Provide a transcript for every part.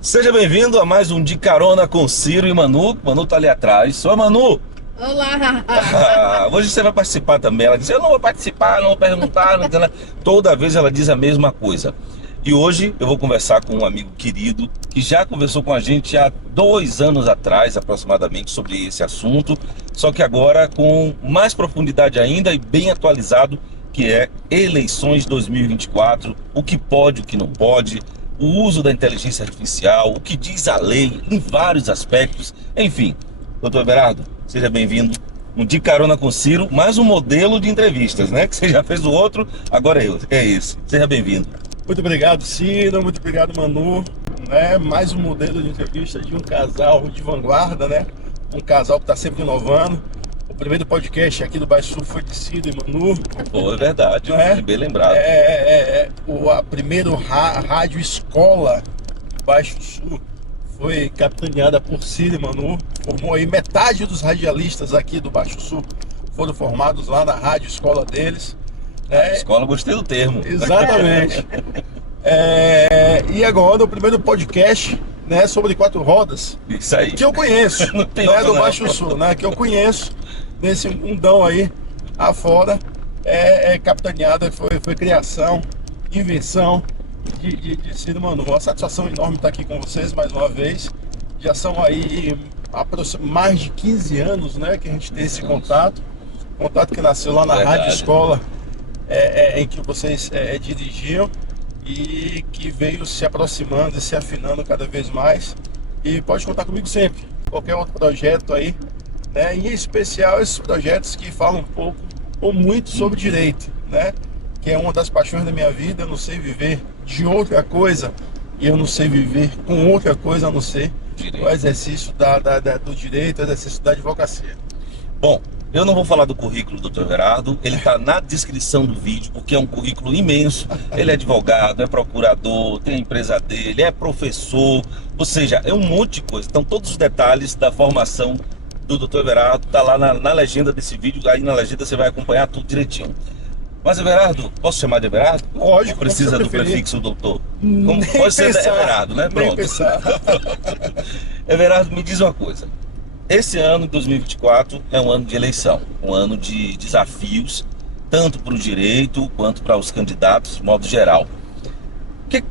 Seja bem-vindo a mais um De Carona com Ciro e Manu. Manu tá ali atrás. Oi, Manu! Olá! Hoje você vai participar também. Ela diz: eu não vou participar, não vou perguntar. Não. Toda vez ela diz a mesma coisa. E hoje eu vou conversar com um amigo querido que já conversou com a gente há 2 anos atrás, aproximadamente, sobre esse assunto. Só que agora com mais profundidade ainda e bem atualizado, que é eleições 2024, o que pode, o que não pode, o uso da inteligência artificial, o que diz a lei em vários aspectos. Enfim, doutor Everardo, seja bem-vindo. Um De Carona com Ciro, mais um modelo de entrevistas, né? Que você já fez o outro, agora é esse. Seja bem-vindo. Muito obrigado, Ciro. Muito obrigado, Manu. Mais um modelo de entrevista de um casal de vanguarda, né? Um casal que está sempre inovando. O primeiro podcast aqui do Baixo Sul foi de Ciro e Manu. Pô, é verdade, bem lembrado. A primeira rádio escola do Baixo Sul foi capitaneada por Ciro e Manu. Formou aí metade dos radialistas aqui do Baixo Sul foram formados lá na rádio escola deles. Escola, gostei do termo. Exatamente. E agora o primeiro podcast, né, sobre 4 rodas. Isso aí. Que eu conheço, Não tem né, outro do não. Baixo Sul, né, que eu conheço nesse mundão aí afora. Capitaneada, foi criação, invenção de Ciro Manu. Uma satisfação enorme estar aqui com vocês mais uma vez. Já são aí mais de 15 anos, né, que a gente tem esse contato que nasceu lá na Verdade. rádio escola em que vocês dirigiam, e que veio se aproximando e se afinando cada vez mais. E pode contar comigo sempre, qualquer outro projeto aí, né? Em especial esses projetos que falam um pouco ou muito sobre direito, né? Que é uma das paixões da minha vida. Eu não sei viver de outra coisa, e eu não sei viver com outra coisa a não ser Direito. o exercício do direito, o exercício da advocacia. Bom, eu não vou falar do currículo do Dr. Everardo, ele está na descrição do vídeo, porque é um currículo imenso. Ele é advogado, é procurador, tem a empresa dele, é professor, ou seja, é um monte de coisa. Então todos os detalhes da formação do Dr. Everardo tá lá na legenda desse vídeo. Aí na legenda você vai acompanhar tudo direitinho. Mas Everardo, posso chamar de Everardo? Lógico, Ou precisa como do você preferir. prefixo doutor? Nem Pode ser pensar, Everardo, né? nem Pronto. pensar. Everardo, me diz uma coisa. Esse ano, 2024, é um ano de eleição, um ano de desafios, tanto para o direito quanto para os candidatos, de modo geral.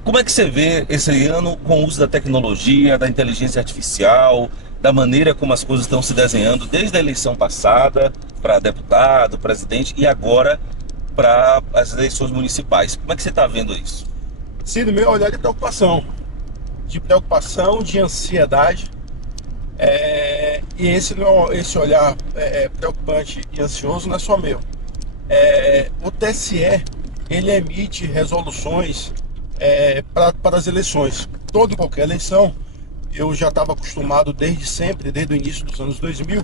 Como é que você vê esse ano com o uso da tecnologia, da inteligência artificial, da maneira como as coisas estão se desenhando desde a eleição passada para deputado, presidente e agora para as eleições municipais? Como é que você está vendo isso? Sim, no meu olhar de preocupação, de ansiedade. E esse olhar preocupante e ansioso não é só meu. O TSE, ele emite resoluções para as eleições. Toda e qualquer eleição, eu já estava acostumado desde sempre, desde o início dos anos 2000,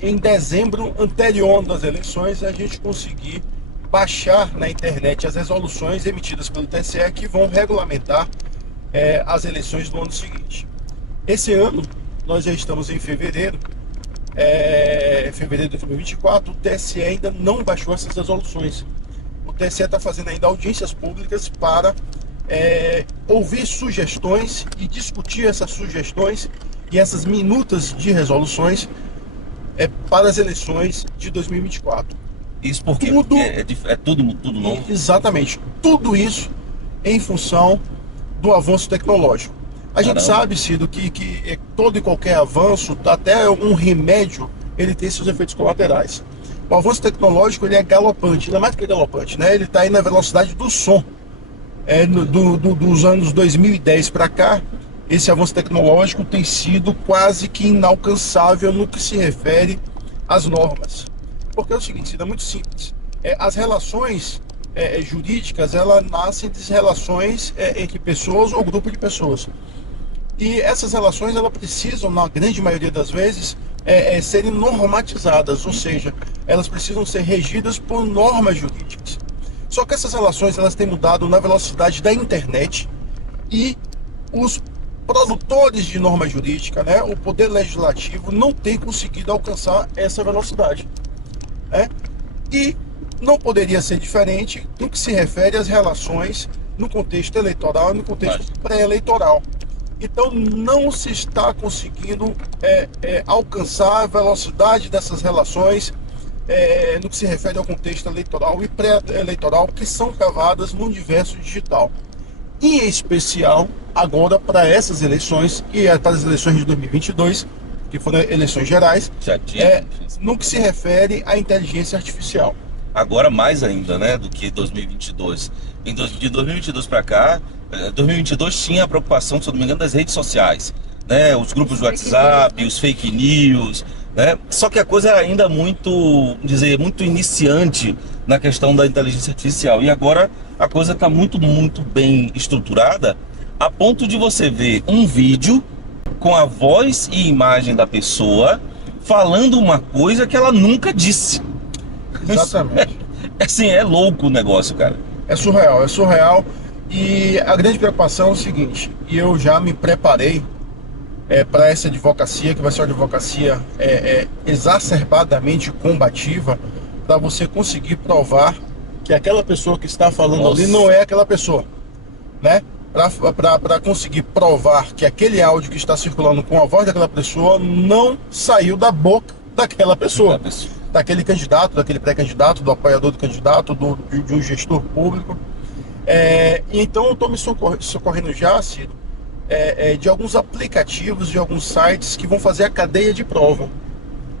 em dezembro anterior das eleições, a gente conseguir baixar na internet as resoluções emitidas pelo TSE que vão regulamentar as eleições do ano seguinte. Esse ano, nós já estamos em fevereiro, fevereiro de 2024, o TSE ainda não baixou essas resoluções. O TSE está fazendo ainda audiências públicas para ouvir sugestões e discutir essas sugestões e essas minutas de resoluções para as eleições de 2024. Isso por quê? Tudo- Porque é tudo novo? Exatamente. Tudo isso em função do avanço tecnológico. A gente Caramba. sabe, Cido, que todo e qualquer avanço, até um remédio, ele tem seus efeitos colaterais. O avanço tecnológico, ele é galopante, ainda mais que galopante, né? Ele está aí na velocidade do som. Dos anos 2010 para cá, esse avanço tecnológico tem sido quase que inalcançável no que se refere às normas. Porque é o seguinte, Cido, é muito simples. As relações jurídicas, elas nascem de relações entre pessoas ou grupo de pessoas. E essas relações, elas precisam, na grande maioria das vezes, serem normatizadas, ou seja, elas precisam ser regidas por normas jurídicas. Só que essas relações, elas têm mudado na velocidade da internet, e os produtores de norma jurídica, né, o poder legislativo, não tem conseguido alcançar essa velocidade. E não poderia ser diferente no que se refere às relações no contexto eleitoral e no contexto pré-eleitoral. Então não se está conseguindo alcançar a velocidade dessas relações no que se refere ao contexto eleitoral e pré-eleitoral que são cavadas no universo digital. Em especial agora para essas eleições e para as eleições de 2022, que foram eleições gerais, Já tinha. no que se refere à inteligência artificial. Agora mais ainda, né, do que 2022. De 2022 para cá, 2022 tinha a preocupação, se eu não me engano, das redes sociais, né, os grupos de WhatsApp, os fake news, né? Só que a coisa era ainda muito iniciante na questão da inteligência artificial. E agora a coisa está muito bem estruturada, a ponto de você ver um vídeo com a voz e imagem da pessoa falando uma coisa que ela nunca disse. Exatamente. Assim, é louco o negócio, cara. É surreal, é surreal. E a grande preocupação é o seguinte, e eu já me preparei para essa advocacia, que vai ser uma advocacia exacerbadamente combativa, para você conseguir provar que aquela pessoa que está falando ali não é aquela pessoa, né? Para conseguir provar que aquele áudio que está circulando com a voz daquela pessoa não saiu da boca daquela pessoa, daquele candidato, daquele pré-candidato, do apoiador do candidato, de um gestor público. Então eu estou me socorrendo já, Ciro, de alguns aplicativos, de alguns sites que vão fazer a cadeia de prova,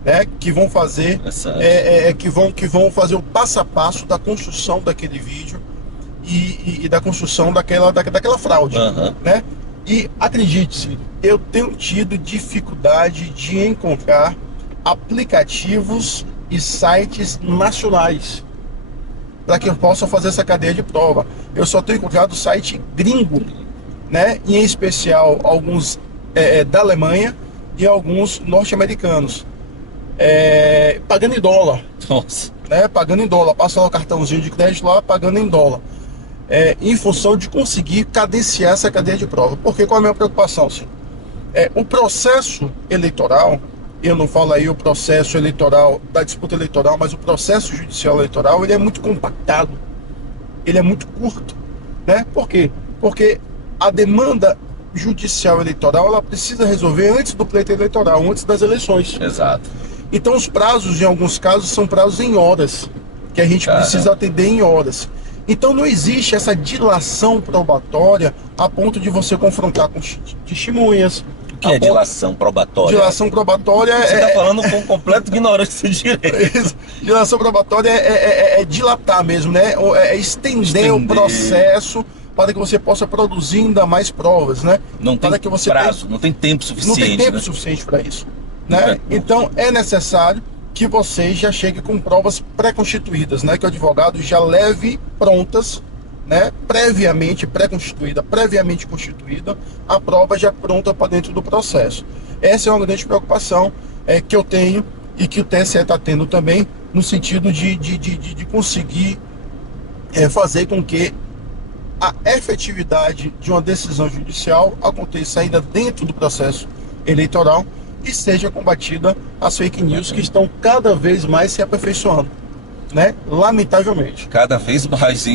né? Que vão fazer que vão fazer o passo a passo da construção daquele vídeo e da construção daquela fraude, né? E acredite-se, eu tenho tido dificuldade de encontrar aplicativos e sites nacionais para que eu possa fazer essa cadeia de prova. Eu só tenho encontrado site gringo, né? E em especial alguns da Alemanha e alguns norte-americanos, pagando em dólar. Nossa. Né? Pagando em dólar, passa lá o cartãozinho de crédito lá, pagando em dólar, em função de conseguir cadenciar essa cadeia de prova. Porque qual é a minha preocupação, senhor? O processo eleitoral, eu não falo aí o processo eleitoral da disputa eleitoral, mas o processo judicial eleitoral, ele é muito compactado, ele é muito curto, né? Por quê? Porque a demanda judicial eleitoral, ela precisa resolver antes do pleito eleitoral, antes das eleições. Exato. Então os prazos, em alguns casos, são prazos em horas, que a gente precisa atender em horas. Então não existe essa dilação probatória a ponto de você confrontar com testemunhas. O que é dilação probatória? Dilação probatória Você está falando com completo ignorância de direito. Dilação probatória é dilatar mesmo, né? É estender o processo para que você possa produzir ainda mais provas, né? Não tem para que você prazo, não tem tempo suficiente. Não tem tempo né? suficiente para isso, né? Então é necessário que você já chegue com provas pré-constituídas, né? Que o advogado já leve prontas, né? Previamente pré-constituída, previamente constituída, a prova já pronta para dentro do processo. Essa é uma grande preocupação que eu tenho e que o TSE está tendo também, no sentido de conseguir fazer com que a efetividade de uma decisão judicial aconteça ainda dentro do processo eleitoral e seja combatida as fake news que estão cada vez mais se aperfeiçoando, né? Lamentavelmente. Cada vez mais.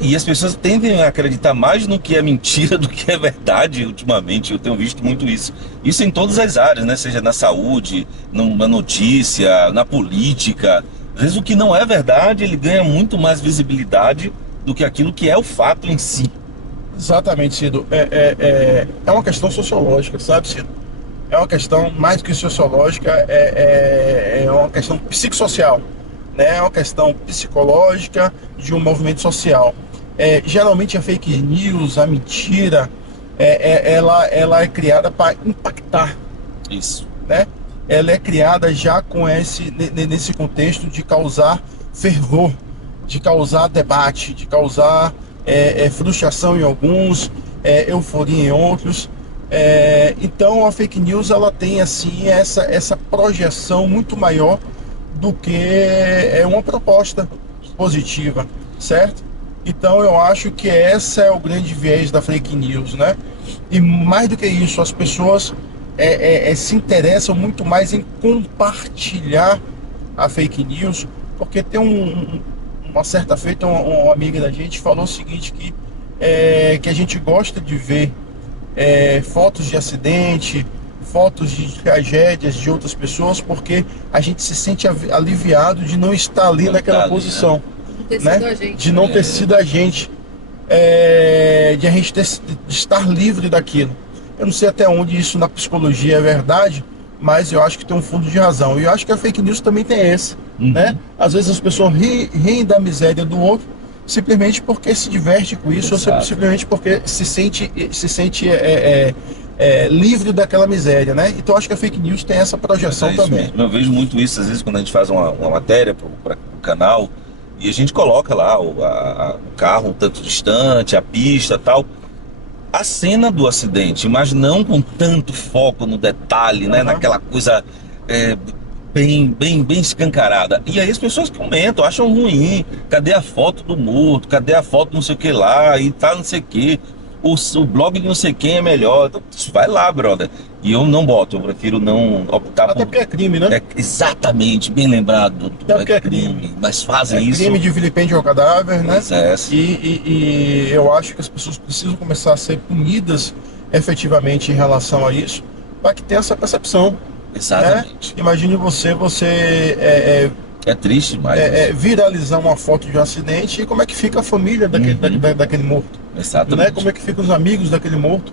E as pessoas tendem a acreditar mais no que é mentira do que é verdade ultimamente. Eu tenho visto muito isso. Isso em todas as áreas, né? Seja na saúde, na notícia, na política. Às vezes o que não é verdade, ele ganha muito mais visibilidade do que aquilo que é o fato em si. Exatamente, Cido. É uma questão sociológica, sabe, Cido? É uma questão mais do que sociológica, é uma questão psicossocial, né? É uma questão psicológica de um movimento social. Geralmente a fake news, a mentira, ela é criada para impactar. Isso. Né? Ela é criada já nesse contexto de causar fervor, de causar debate, de causar frustração em alguns, euforia em outros. Então a fake news ela tem assim essa projeção muito maior do que uma proposta positiva, certo? Então eu acho que esse é o grande viés da fake news, né? E mais do que isso, as pessoas se interessam muito mais em compartilhar a fake news, porque tem uma certa feita uma amiga da gente falou o seguinte, que a gente gosta de ver fotos de acidente, fotos de tragédias de outras pessoas, porque a gente se sente aliviado de não estar ali Não naquela tá ali, posição, Não ter né? sido a gente. De não ter sido a gente, de a gente de estar livre daquilo. Eu não sei até onde isso na psicologia é verdade, mas eu acho que tem um fundo de razão. E eu acho que a fake news também tem esse, né? Às vezes as pessoas riem da miséria do outro simplesmente porque se diverte com isso, Exato. ou simplesmente porque se sente livre daquela miséria, né? Então acho que a fake news tem essa projeção É isso também. mesmo. Eu vejo muito isso, às vezes, quando a gente faz uma matéria para o canal e a gente coloca lá o carro um tanto distante, a pista e tal. A cena do acidente, mas não com tanto foco no detalhe, né? Aham. Naquela coisa é, bem escancarada. E aí as pessoas comentam, acham ruim. Cadê a foto do morto? Cadê a foto não sei o que lá? E tal, não sei o que. O blog de não sei quem é melhor. Então, vai lá, brother. E eu não boto, eu prefiro não optar Até porque é crime, né? Exatamente, bem lembrado. Até porque é crime. Mas É fazem isso. crime de vilipêndio ao cadáver, né? Pois é. E eu acho que as pessoas precisam começar a ser punidas efetivamente em relação a isso, para que tenha essa percepção, Exatamente. né? Imagine você É triste demais. isso. viralizar uma foto de um acidente, e como é que fica a família daquele morto, Exatamente. né? Como é que ficam os amigos daquele morto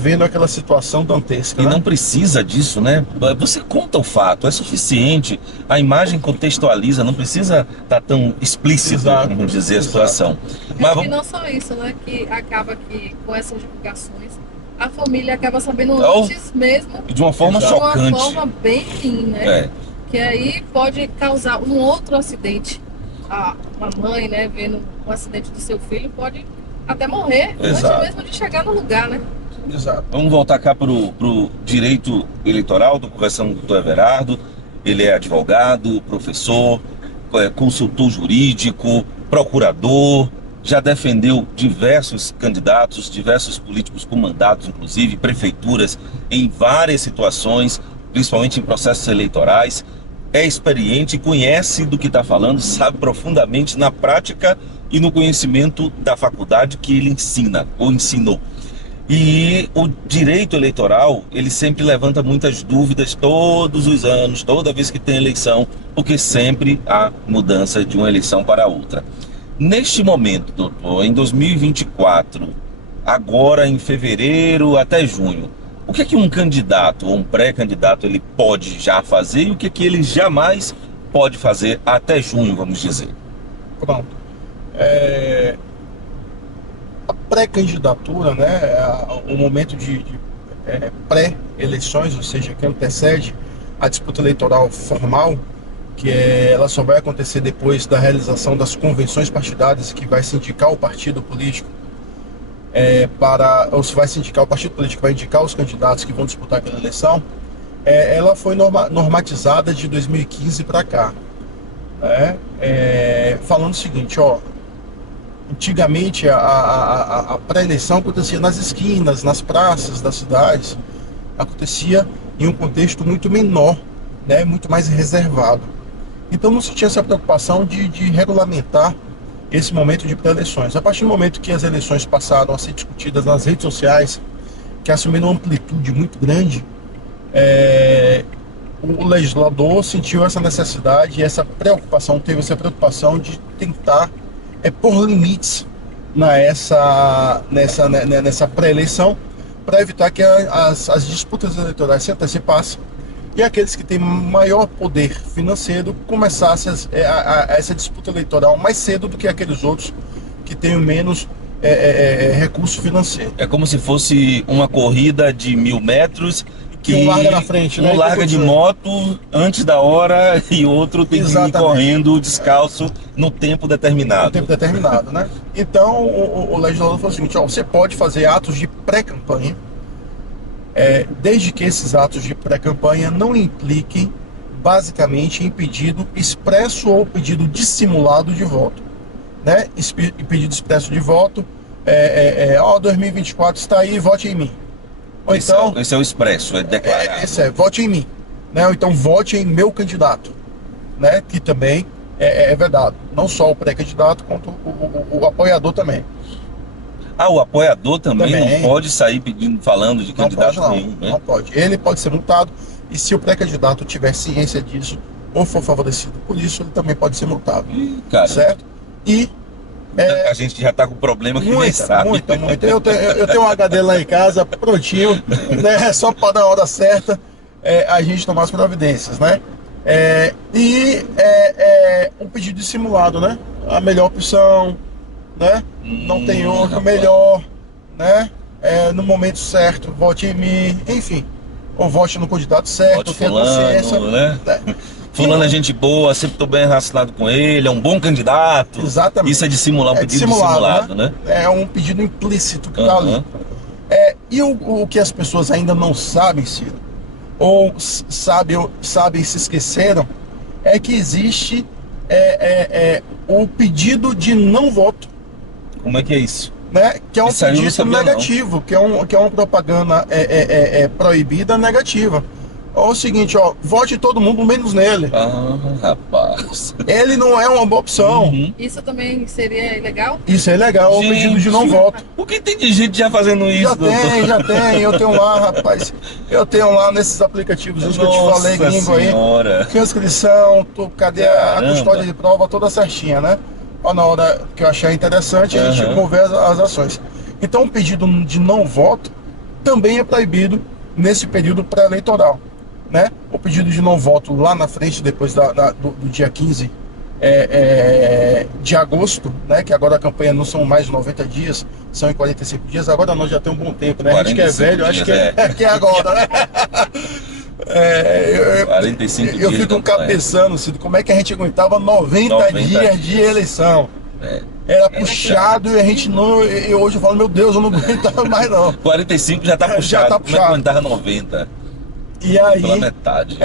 vendo aquela situação dantesca, E né? não precisa disso, né? Você conta o fato, é suficiente. A imagem contextualiza, não precisa estar tão explícito, Exato, vamos dizer, a exato. situação. Mas Acho que vamos... não só isso, né? Que acaba que com essas divulgações a família acaba sabendo Oh, antes mesmo, de uma forma Exato. de uma chocante. forma bem ruim, né? É, Que aí pode causar um outro acidente. Uma mãe, né, vendo um acidente do seu filho, pode até morrer Exato. antes mesmo de chegar no lugar, né? Exato. vamos voltar cá pro direito eleitoral. Estou conversando com o doutor Everardo. Ele é advogado, professor, consultor jurídico, procurador, já defendeu diversos candidatos, diversos políticos com mandatos, inclusive prefeituras, em várias situações, principalmente em processos eleitorais. É experiente, conhece do que está falando, sabe profundamente na prática e no conhecimento da faculdade que ele ensina ou ensinou. E o direito eleitoral, ele sempre levanta muitas dúvidas todos os anos, toda vez que tem eleição, porque sempre há mudança de uma eleição para outra. Neste momento, doutor, em 2024, agora em fevereiro até junho, o que é que um candidato ou um pré-candidato ele pode já fazer e o que é que ele jamais pode fazer até junho, vamos dizer? Pronto. A pré-candidatura, né, o momento de pré-eleições, ou seja, que antecede a disputa eleitoral formal, ela só vai acontecer depois da realização das convenções partidárias, que vai se indicar o partido político ou se vai se indicar o partido político, vai indicar os candidatos que vão disputar aquela eleição. Ela foi normatizada de 2015 para cá, né? Falando o seguinte, ó. Antigamente a pré-eleição acontecia nas esquinas, nas praças das cidades, acontecia em um contexto muito menor, né, muito mais reservado. Então não se tinha essa preocupação de regulamentar esse momento de pré-eleições. A partir do momento que as eleições passaram a ser discutidas nas redes sociais, que assumiram uma amplitude muito grande, o legislador sentiu essa necessidade e teve essa preocupação de tentar pôr limites nessa pré-eleição, para evitar que as disputas eleitorais se antecipassem e aqueles que têm maior poder financeiro começassem essa disputa eleitoral mais cedo do que aqueles outros que têm menos recurso financeiro. É como se fosse uma corrida de 1.000 metros que um larga na frente, né? Um larga de moto antes da hora e outro tem que ir correndo descalço no tempo determinado. No tempo determinado, né? Então o legislador falou o seguinte: ó, você pode fazer atos de pré-campanha, desde que esses atos de pré-campanha não impliquem basicamente em pedido expresso ou pedido dissimulado de voto, né? Pedido expresso de voto, 2024 está aí, vote em mim. Ou então, esse é o expresso, é declarado. Vote em mim, né? Ou então vote em meu candidato, né? Que também é vedado, não só o pré-candidato quanto o apoiador também. Ah, o apoiador também, Também. não pode sair pedindo, falando de Não candidato pode, não. nenhum, né? Não pode. Ele pode ser multado e se o pré-candidato tiver ciência disso ou for favorecido por isso, ele também pode ser multado. Ih, cara, Certo? E a gente já tá com problema que nem sabe. muita. Eu tenho um HD lá em casa, prontinho, né? Só para na hora certa a gente tomar as providências, né? Um pedido de simulado, né? A melhor opção, né? Não tem outro rapaz. melhor, né? No momento certo, vote em mim, enfim. Ou vote no candidato certo, Vote tenha consciência. fulano, né? Né? Fulano é gente boa, sempre tô bem relacionado com ele, é um bom candidato. Exatamente. Isso é de simular um pedido dissimulado, né? É um pedido implícito que está ali. Aham. E o que as pessoas ainda não sabem, Ciro, ou sabem e se esqueceram, é que existe o pedido de não voto, Como é que é isso? né? Que é um Isso aí eu não pedido sabia, não. negativo, que é uma propaganda proibida negativa. É o seguinte, ó, vote todo mundo menos nele. Ah, rapaz. Ele não é uma boa opção. Uhum. Isso também seria ilegal? Isso é legal, é o pedido de não Gente, voto. O que tem de gente já fazendo isso, doutor? Já tem, eu tenho lá, rapaz. Eu tenho lá nesses aplicativos que eu te falei, Nossa gringo aí. senhora. Que inscrição, cadê a Caramba. custódia de prova toda certinha, né? Ó, na hora que eu achar interessante, a gente Aham. mover as ações. Então, o pedido de não voto também é proibido nesse período pré-eleitoral, né? O pedido de não voto lá na frente, depois do dia 15 de agosto, né? Que agora a campanha não são mais de 90 dias, são em 45 dias. Agora nós já temos um bom tempo, né? A gente que é 45 velho, acho que dias, que é agora, né? 45 eu dias de fico campanha. cabeçando, Cido, como é que a gente aguentava 90 90 dias de eleição? É. Era puxado e a gente não. E hoje eu falo, meu Deus, eu não aguentava mais não. 45 já tá Já puxado. tá Como é que puxado. aguentava 90? E aí, Pela metade.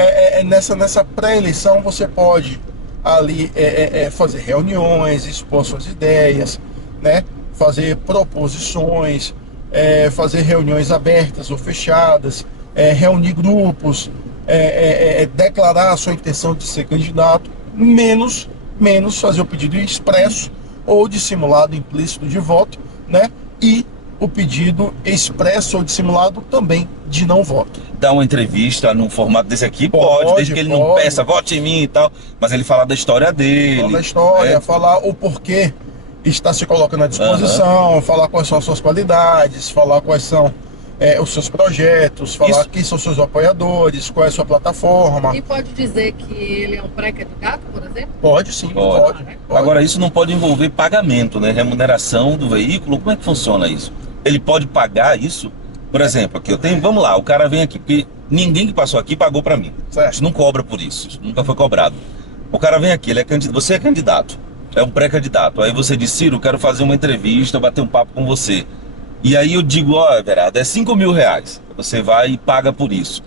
nessa pré-eleição, você pode ali fazer reuniões, expor suas ideias, né? Fazer proposições, fazer reuniões abertas ou fechadas, reunir grupos, declarar a sua intenção de ser candidato, menos fazer o pedido expresso ou dissimulado implícito de voto, né? E o pedido expresso ou dissimulado também de não voto. Dar uma entrevista num formato desse aqui, Pode, desde que ele não pode. peça vote em mim e tal, mas ele falar da história dele. Falar da história, né? falar o porquê está se colocando à disposição, falar quais são as suas qualidades, falar quais são os seus projetos, falar Isso. quem são seus apoiadores, qual é a sua plataforma. E pode dizer que ele é um pré-candidato, por exemplo? Pode sim, Pode. pode. Agora, isso não pode envolver pagamento, né? Remuneração do veículo. Como é que funciona isso? Ele pode pagar isso? Por exemplo, aqui eu tenho, vamos lá, o cara vem aqui, porque ninguém que passou aqui pagou pra mim. A Certo. gente não cobra por isso, isso nunca foi cobrado. O cara vem aqui, ele é candidato, você é candidato, é um pré-candidato. Aí você diz, Ciro, eu quero fazer uma entrevista, bater um papo com você. E aí eu digo, ó, Everardo, é 5 mil reais. Você vai e paga por isso.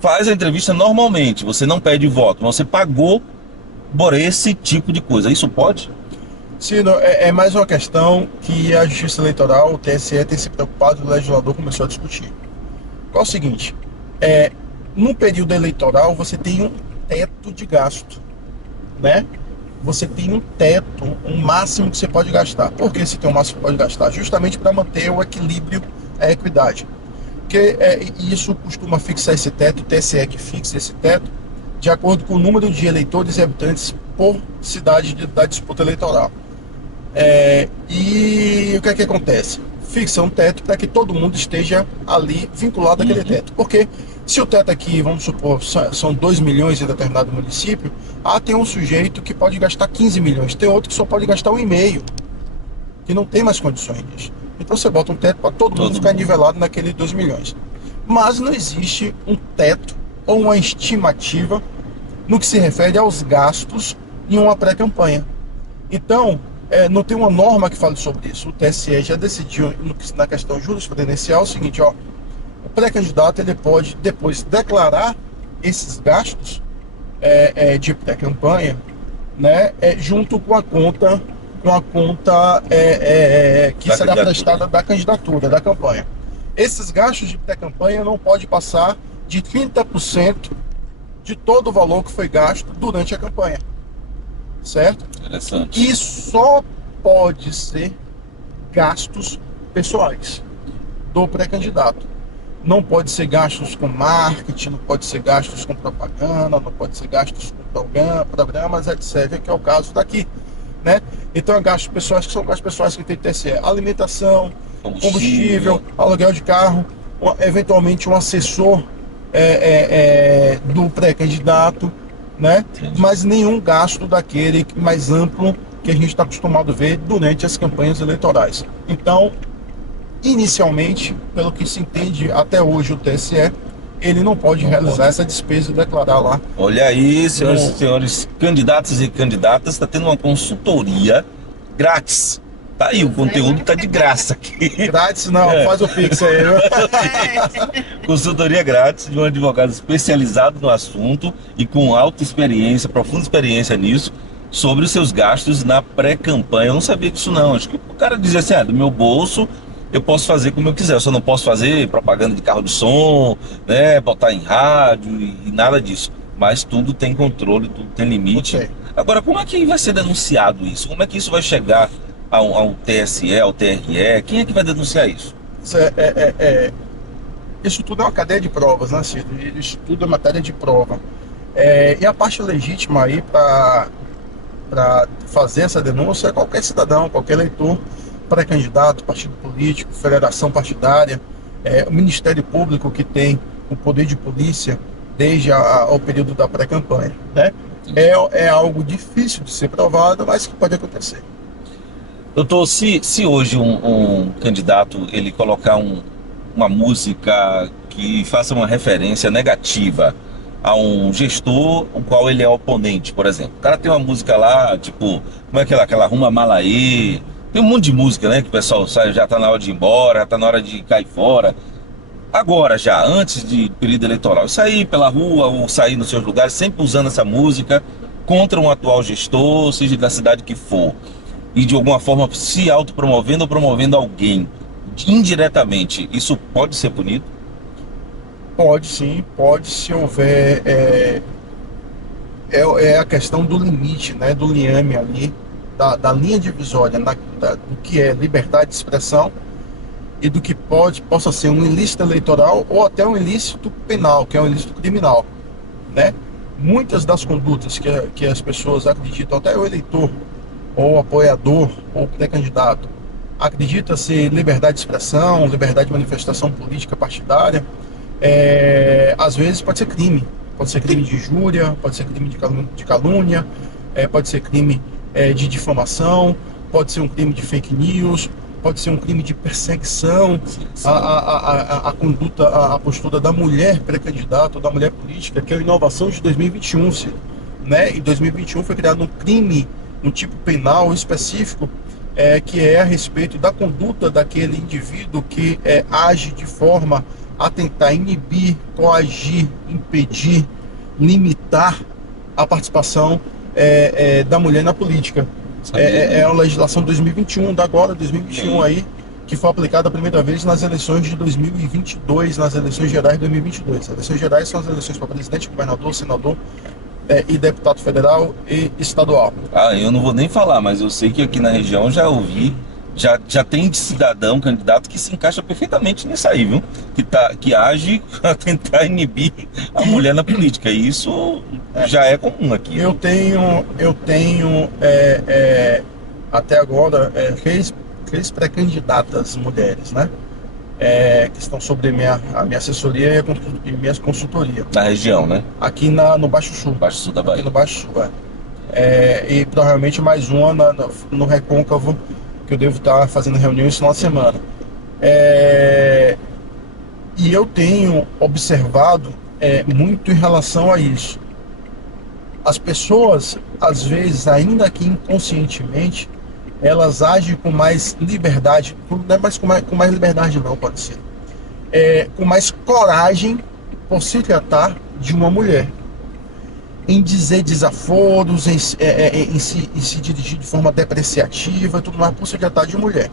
Faz a entrevista normalmente, você não pede voto, mas você pagou por esse tipo de coisa. Isso pode? Ciro, é mais uma questão que a Justiça Eleitoral, o TSE, tem se preocupado e o legislador começou a discutir. Qual é o seguinte? No período eleitoral, você tem um teto de gasto, né? Você tem um teto, um máximo que você pode gastar. Por que você tem um máximo que pode gastar? Justamente para manter o equilíbrio, a equidade. Porque isso costuma fixar esse teto, o TSE que fixa esse teto, de acordo com o número de eleitores e habitantes por cidade da disputa eleitoral. E o que é que acontece? Fixa um teto para que todo mundo esteja ali vinculado àquele teto. Porque se o teto aqui, vamos supor, são 2 milhões em determinado município, tem um sujeito que pode gastar 15 milhões, tem outro que só pode gastar 1,5, que não tem mais condições disso. Então você bota um teto para todo mundo ficar nivelado naquele 2 milhões. Mas não existe um teto ou uma estimativa no que se refere aos gastos em uma pré-campanha. Então, não tem uma norma que fale sobre isso. O TSE já decidiu na questão jurisprudencial o seguinte, ó, o pré-candidato ele pode depois declarar esses gastos de pré-campanha, né, junto com a conta que Da será candidatura. prestada da candidatura, da campanha. Esses gastos de pré-campanha não pode passar de 30% de todo o valor que foi gasto durante a campanha, certo? Interessante. E só pode ser gastos pessoais do pré-candidato. Não pode ser gastos com marketing, não pode ser gastos com propaganda, não pode ser gastos com programas, etc., que é o caso daqui, né? Então é gastos pessoais que são gastos pessoais que tem TSE: alimentação, combustível, aluguel de carro, eventualmente um assessor do pré-candidato, né? Entendi. Mas nenhum gasto daquele mais amplo que a gente está acostumado a ver durante as campanhas eleitorais. Então, inicialmente, pelo que se entende até hoje, o TSE, ele não pode realizar essa despesa e declarar lá. Olha aí, senhoras e senhores candidatos e candidatas, está tendo uma consultoria grátis. Tá aí, o conteúdo tá de graça aqui. Grátis não, faz o Pix aí. Consultoria grátis de um advogado especializado no assunto e com alta experiência, profunda experiência nisso, sobre os seus gastos na pré-campanha. Eu não sabia disso não. Acho que o cara dizia assim, do meu bolso eu posso fazer como eu quiser, eu só não posso fazer propaganda de carro de som, né, botar em rádio e nada disso. Mas tudo tem controle, tudo tem limite. Ok. Agora, como é que vai ser denunciado isso? Como é que isso vai chegar ao TSE, ao TRE? Quem é que vai denunciar isso? Isso tudo é uma cadeia de provas, né, Ciro? Isso tudo é matéria de prova. E a parte legítima aí para fazer essa denúncia é qualquer cidadão, qualquer eleitor, pré-candidato, partido político, federação partidária, o Ministério Público, que tem o poder de polícia desde o período da pré-campanha, né? É algo difícil de ser provado, mas que pode acontecer. Doutor, se hoje um candidato ele colocar uma música que faça uma referência negativa a um gestor o qual ele é oponente, por exemplo. O cara tem uma música lá, tipo, como é aquela Rumba Malaê, tem um monte de música, né, que o pessoal sai, já tá na hora de ir embora, já tá na hora de cair fora. Agora já, antes de período eleitoral, sair pela rua ou sair nos seus lugares, sempre usando essa música contra um atual gestor, seja da cidade que for, e de alguma forma se autopromovendo ou promovendo alguém indiretamente, isso pode ser punido? Pode sim, pode, se houver. É a questão do limite, né, do liame ali, da linha divisória do que é liberdade de expressão e do que possa ser um ilícito eleitoral ou até um ilícito penal, que é um ilícito criminal, né? Muitas das condutas que as pessoas acreditam, até o eleitor ou apoiador ou pré-candidato acredita ser liberdade de expressão, liberdade de manifestação política partidária, às vezes pode ser crime. Pode ser crime de injúria, pode ser crime de calúnia, pode ser crime de difamação, pode ser um crime de fake news, pode ser um crime de perseguição à conduta, à postura da mulher pré-candidata, da mulher política, que é a inovação de 2021, né? Em 2021 foi criado um crime, um tipo penal específico, que é a respeito da conduta daquele indivíduo que age de forma a tentar inibir, coagir, impedir, limitar a participação da mulher na política. É a legislação 2021, da agora, 2021 aí, que foi aplicada a primeira vez nas eleições de 2022, nas eleições gerais de 2022. As eleições gerais são as eleições para presidente, governador, senador e deputado federal e estadual. Eu não vou nem falar, mas eu sei que aqui na região já ouvi, já tem cidadão, candidato que se encaixa perfeitamente nisso aí, viu? Que age para tentar inibir a mulher na política. E isso já é comum aqui. Eu tenho até agora três pré-candidatas mulheres, né? Que estão sobre a minha assessoria e minha consultoria. Na região, né? Aqui no Baixo Sul. Baixo Sul da Bahia. Aqui no Baixo Sul, e provavelmente mais uma no Recôncavo, que eu devo estar fazendo reunião esse final de semana. E eu tenho observado muito em relação a isso. As pessoas, às vezes, ainda que inconscientemente, elas agem com mais liberdade, não é mais com mais liberdade não, pode ser. Com mais coragem por se tratar de uma mulher. Em dizer desaforos, em se dirigir de forma depreciativa e tudo mais por se tratar de mulher.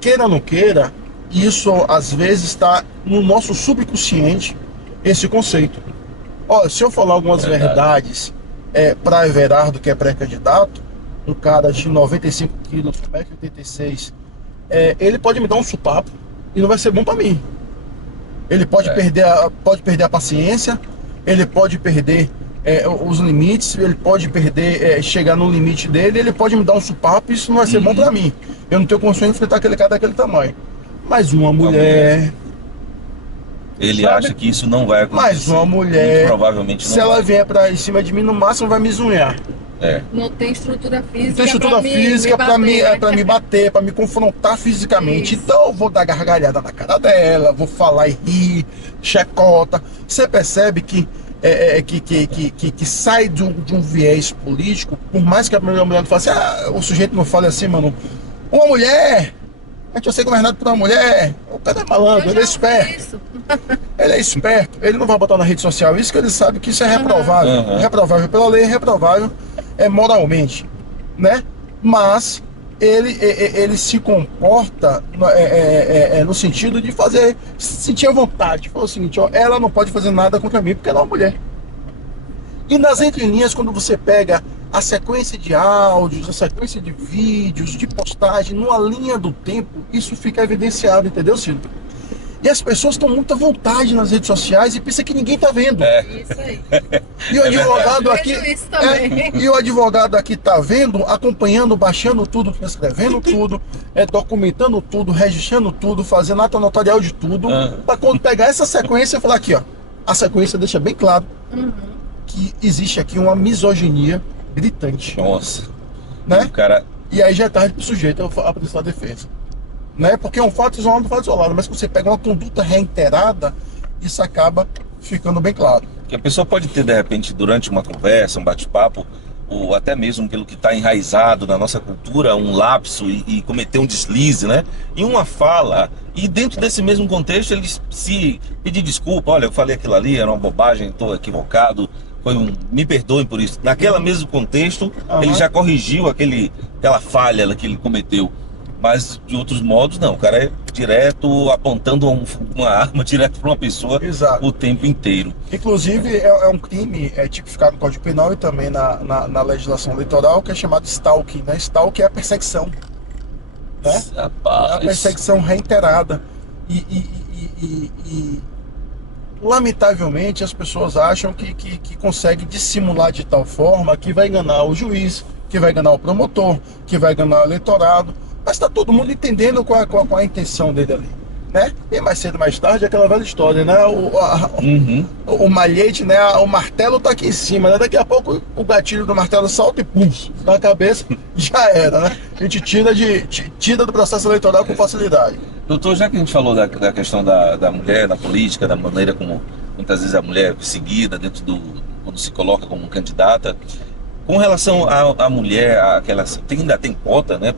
Queira ou não queira, isso às vezes está no nosso subconsciente, esse conceito. Se eu falar algumas verdades para Everardo, que é pré-candidato, um cara de 95 quilos, 1,86 m, ele pode me dar um supapo e não vai ser bom para mim. Ele pode perder a paciência, ele pode perder os limites, ele pode perder, chegar no limite dele, ele pode me dar um supapo e isso não vai ser bom para mim. Eu não tenho condições de enfrentar aquele cara daquele tamanho. Mas uma mulher... Ele Sabe? acha que isso não vai acontecer. Mas uma mulher, muito provavelmente não se ela vai. vier em cima de mim, no máximo vai me zunhar. Não tem estrutura física. Não tem estrutura física pra me bater, pra me confrontar fisicamente. Isso. Então eu vou dar gargalhada na cara dela, vou falar e rir, checota. Você percebe que sai de um viés político, por mais que a mulher não fale assim, o sujeito não fale assim, mano, uma mulher, a gente vai ser governado por uma mulher. O cara é malandro, ele é esperto. Ele é esperto, ele não vai botar na rede social isso, que ele sabe que isso é reprovável. Reprovável pela lei, reprovável moralmente, né? Mas ele se comporta no sentido de sentir a vontade. Fala o seguinte, ó, ela não pode fazer nada contra mim porque ela é uma mulher. E nas entrelinhas, quando você pega a sequência de áudios, a sequência de vídeos, de postagem, numa linha do tempo, isso fica evidenciado, entendeu, Ciro? E as pessoas estão muito à vontade nas redes sociais e pensam que ninguém está vendo. Isso aí. E o advogado aqui. Isso também. E o advogado aqui está vendo, acompanhando, baixando tudo, transcrevendo tudo, documentando tudo, registrando tudo, fazendo ata notarial de tudo, para quando pegar essa sequência e falar aqui, ó. A sequência deixa bem claro que existe aqui uma misoginia gritante. Nossa. Né? O cara... E aí já é tarde pro sujeito a prestar defesa. Né? Porque é um fato isolado, mas quando você pega uma conduta reiterada, isso acaba ficando bem claro. Que a pessoa pode ter, de repente, durante uma conversa, um bate-papo, ou até mesmo pelo que está enraizado na nossa cultura, um lapso e cometer um deslize, né? Em uma fala, e dentro desse mesmo contexto, ele se pedir desculpa, olha, eu falei aquilo ali, era uma bobagem, estou equivocado, me perdoem por isso. Naquele mesmo contexto, ele já corrigiu aquela falha que ele cometeu. Mas de outros modos, não. O cara é direto apontando uma arma direto para uma pessoa. Exato. O tempo inteiro. Inclusive, é um crime tipificado no Código Penal e também na legislação eleitoral, que é chamado stalking. Né? Stalking é a perseguição. Né? Rapaz. É a perseguição reiterada. Lamentavelmente, as pessoas acham que consegue dissimular de tal forma que vai enganar o juiz, que vai enganar o promotor, que vai enganar o eleitorado. Mas está todo mundo entendendo qual a intenção dele ali, né? E mais cedo, mais tarde, aquela velha história, né? O malhete, né? O martelo tá aqui em cima, né? Daqui a pouco o gatilho do martelo salta e pum, na cabeça, já era, né? A gente tira do processo eleitoral com facilidade. Doutor, já que a gente falou da questão da mulher, da política, da maneira como muitas vezes a mulher é perseguida quando se coloca como candidata, com relação à mulher, ainda tem cota, né?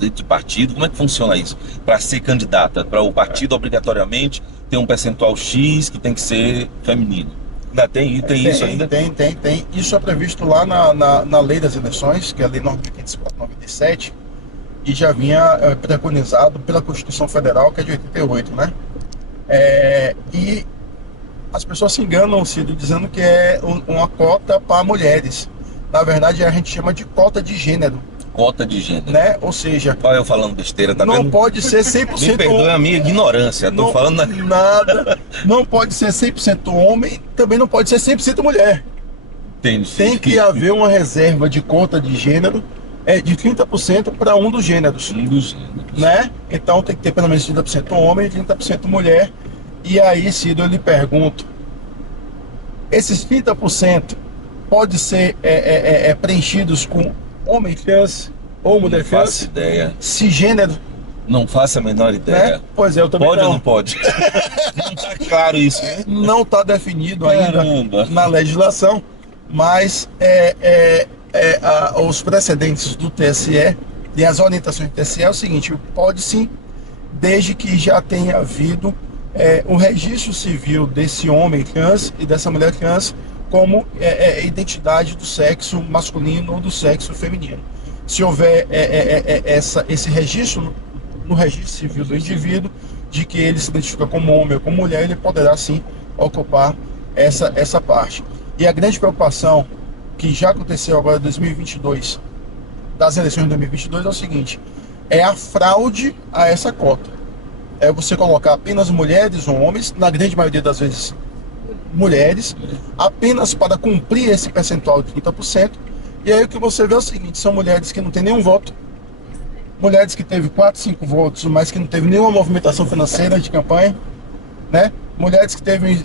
De partido, como é que funciona isso? Para ser candidata, para o partido obrigatoriamente ter um percentual X que tem que ser feminino. Ainda tem isso ainda? Tem. Isso é previsto lá na lei das eleições, que é a lei 9.504/97, e já vinha preconizado pela Constituição Federal, que é de 88, né? E as pessoas se enganam, Ciro, dizendo que é uma cota para mulheres. Na verdade, a gente chama de cota de gênero. Cota de gênero. Né? Ou seja, olha eu falando besteira, tá não vendo? pode ser 100% Me perdoe a minha ignorância, tô falando nada. Não pode ser 100% homem, também não pode ser 100% mulher. Entendi. Tem que haver uma reserva de cota de gênero de 30% para um dos gêneros. Né? Então tem que ter pelo menos 30% homem e 30% mulher. E aí, Ciro, eu lhe pergunto, esses 30% pode ser preenchidos com homem trans ou mulher trans? Não faço ideia. Cisgênero? Não faço a menor ideia. Né? Pois é, eu também pode não. ou não pode? Não tá claro isso, né? Não está definido ainda na legislação, mas os precedentes do TSE e as orientações do TSE é o seguinte: pode sim, desde que já tenha havido o registro civil desse homem trans e dessa mulher trans como identidade do sexo masculino ou do sexo feminino. Se houver esse registro no registro civil do indivíduo, de que ele se identifica como homem ou como mulher, ele poderá sim ocupar essa parte. E a grande preocupação que já aconteceu agora em 2022, das eleições de 2022, é o seguinte: é a fraude a essa cota. É você colocar apenas mulheres ou homens, na grande maioria das vezes mulheres, apenas para cumprir esse percentual de 30%. E aí o que você vê é o seguinte, são mulheres que não têm nenhum voto, mulheres que teve 4, 5 votos, mas que não teve nenhuma movimentação financeira de campanha, né? Mulheres que teve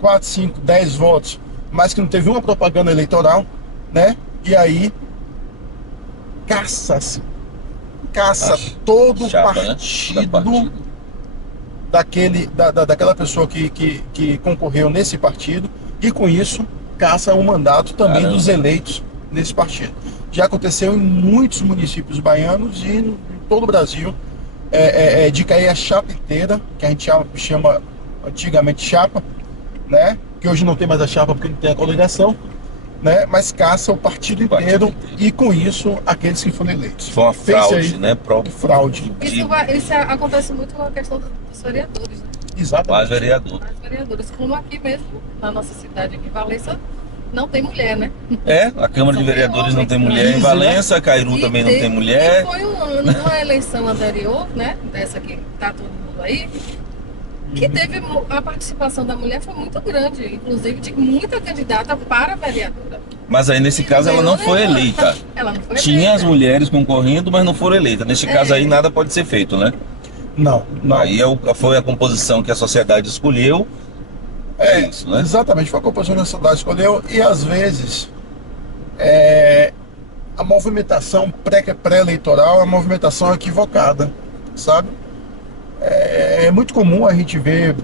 4, 5, 10 votos, mas que não teve uma propaganda eleitoral, né? E aí caça-se, caça todo chapa, partido, né? Partido daquela pessoa que concorreu nesse partido, e com isso caça o mandato também Caramba. dos eleitos nesse partido. Já aconteceu em muitos municípios baianos e em todo o Brasil, de cair a chapa inteira, que a gente chama antigamente chapa, né? Que hoje não tem mais a chapa porque não tem a coligação, né? Mas caça o partido inteiro e com isso aqueles que foram eleitos. Foi uma Fez fraude, aí, né? fraude. Isso acontece muito na questão dos vereadores, né? Exatamente. Mais vereador. As vereadoras, como aqui mesmo, na nossa cidade, aqui em Valença, não tem mulher, né? A Câmara de Só tem Vereadores não tem homem. mulher em Isso, Valença, Cairu E também não tem mulher. E foi um ano, uma eleição anterior, né? Dessa que tá todo mundo aí, que teve a participação da mulher foi muito grande, inclusive de muita candidata para vereadora. Mas aí nesse caso ela não foi eleita. Ela não foi Tinha eleita. as mulheres concorrendo, mas não foram eleitas. Neste caso aí nada pode ser feito, né? Não. Aí foi a composição que a sociedade escolheu. É isso, né? Exatamente, foi a composição que a sociedade escolheu e às vezes a movimentação pré-eleitoral é uma movimentação equivocada, sabe? É muito comum a gente ver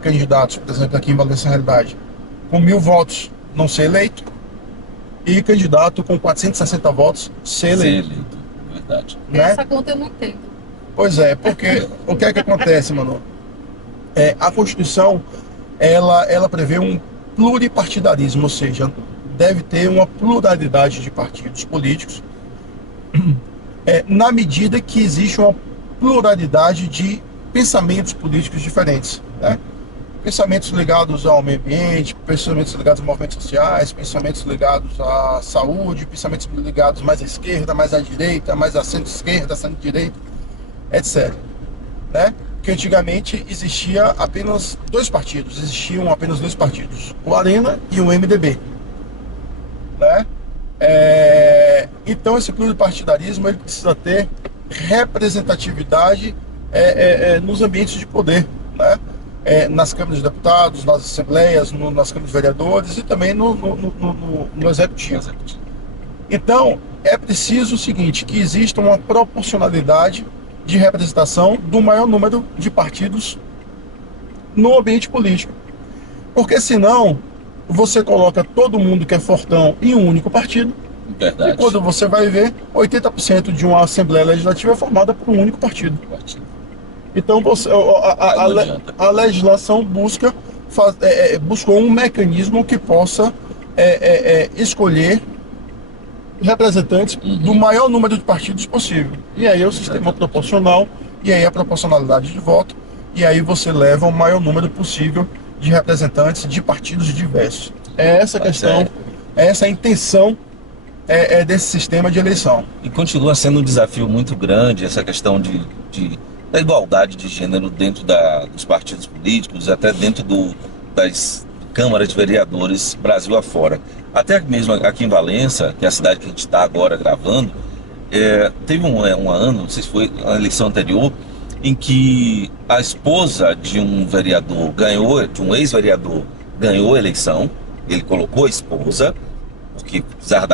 candidatos, por exemplo, aqui em Valença Realidade, com 1000 votos não ser eleito e candidato com 460 votos ser eleito. Verdade. Né? Essa conta eu não entendo. Pois é, porque o que é que acontece, mano? A Constituição, ela prevê um pluripartidarismo, ou seja, deve ter uma pluralidade de partidos políticos, na medida que existe uma pluralidade de pensamentos políticos diferentes, né? Pensamentos ligados ao meio ambiente, pensamentos ligados a movimentos sociais, pensamentos ligados à saúde, pensamentos ligados mais à esquerda, mais à direita, mais à centro-esquerda, centro-direita, etc. Né? Porque antigamente existiam apenas dois partidos, o Arena e o MDB. Né? Então esse pluripartidarismo ele precisa ter representatividade nos ambientes de poder, né? Nas câmaras de deputados, nas assembleias, nas câmaras de vereadores e também no executivo. Então é preciso o seguinte, que exista uma proporcionalidade de representação do maior número de partidos no ambiente político, porque senão você coloca todo mundo que é fortão em um único partido. Verdade. E quando você vai ver, 80% de uma Assembleia Legislativa é formada por um único partido. Então a legislação buscou um mecanismo que possa escolher representantes do maior número de partidos possível. E aí é o sistema proporcional, e aí a proporcionalidade de voto, e aí você leva o maior número possível de representantes de partidos diversos. É essa a questão, é essa a intenção desse sistema de eleição. E continua sendo um desafio muito grande essa questão da igualdade de gênero dentro dos partidos políticos, até dentro das câmaras de vereadores Brasil afora. Até mesmo aqui em Valença, que é a cidade que a gente está agora gravando, teve um ano, não sei se foi a eleição anterior, em que a esposa de um vereador de um ex-vereador ganhou a eleição. Ele colocou a esposa, porque precisava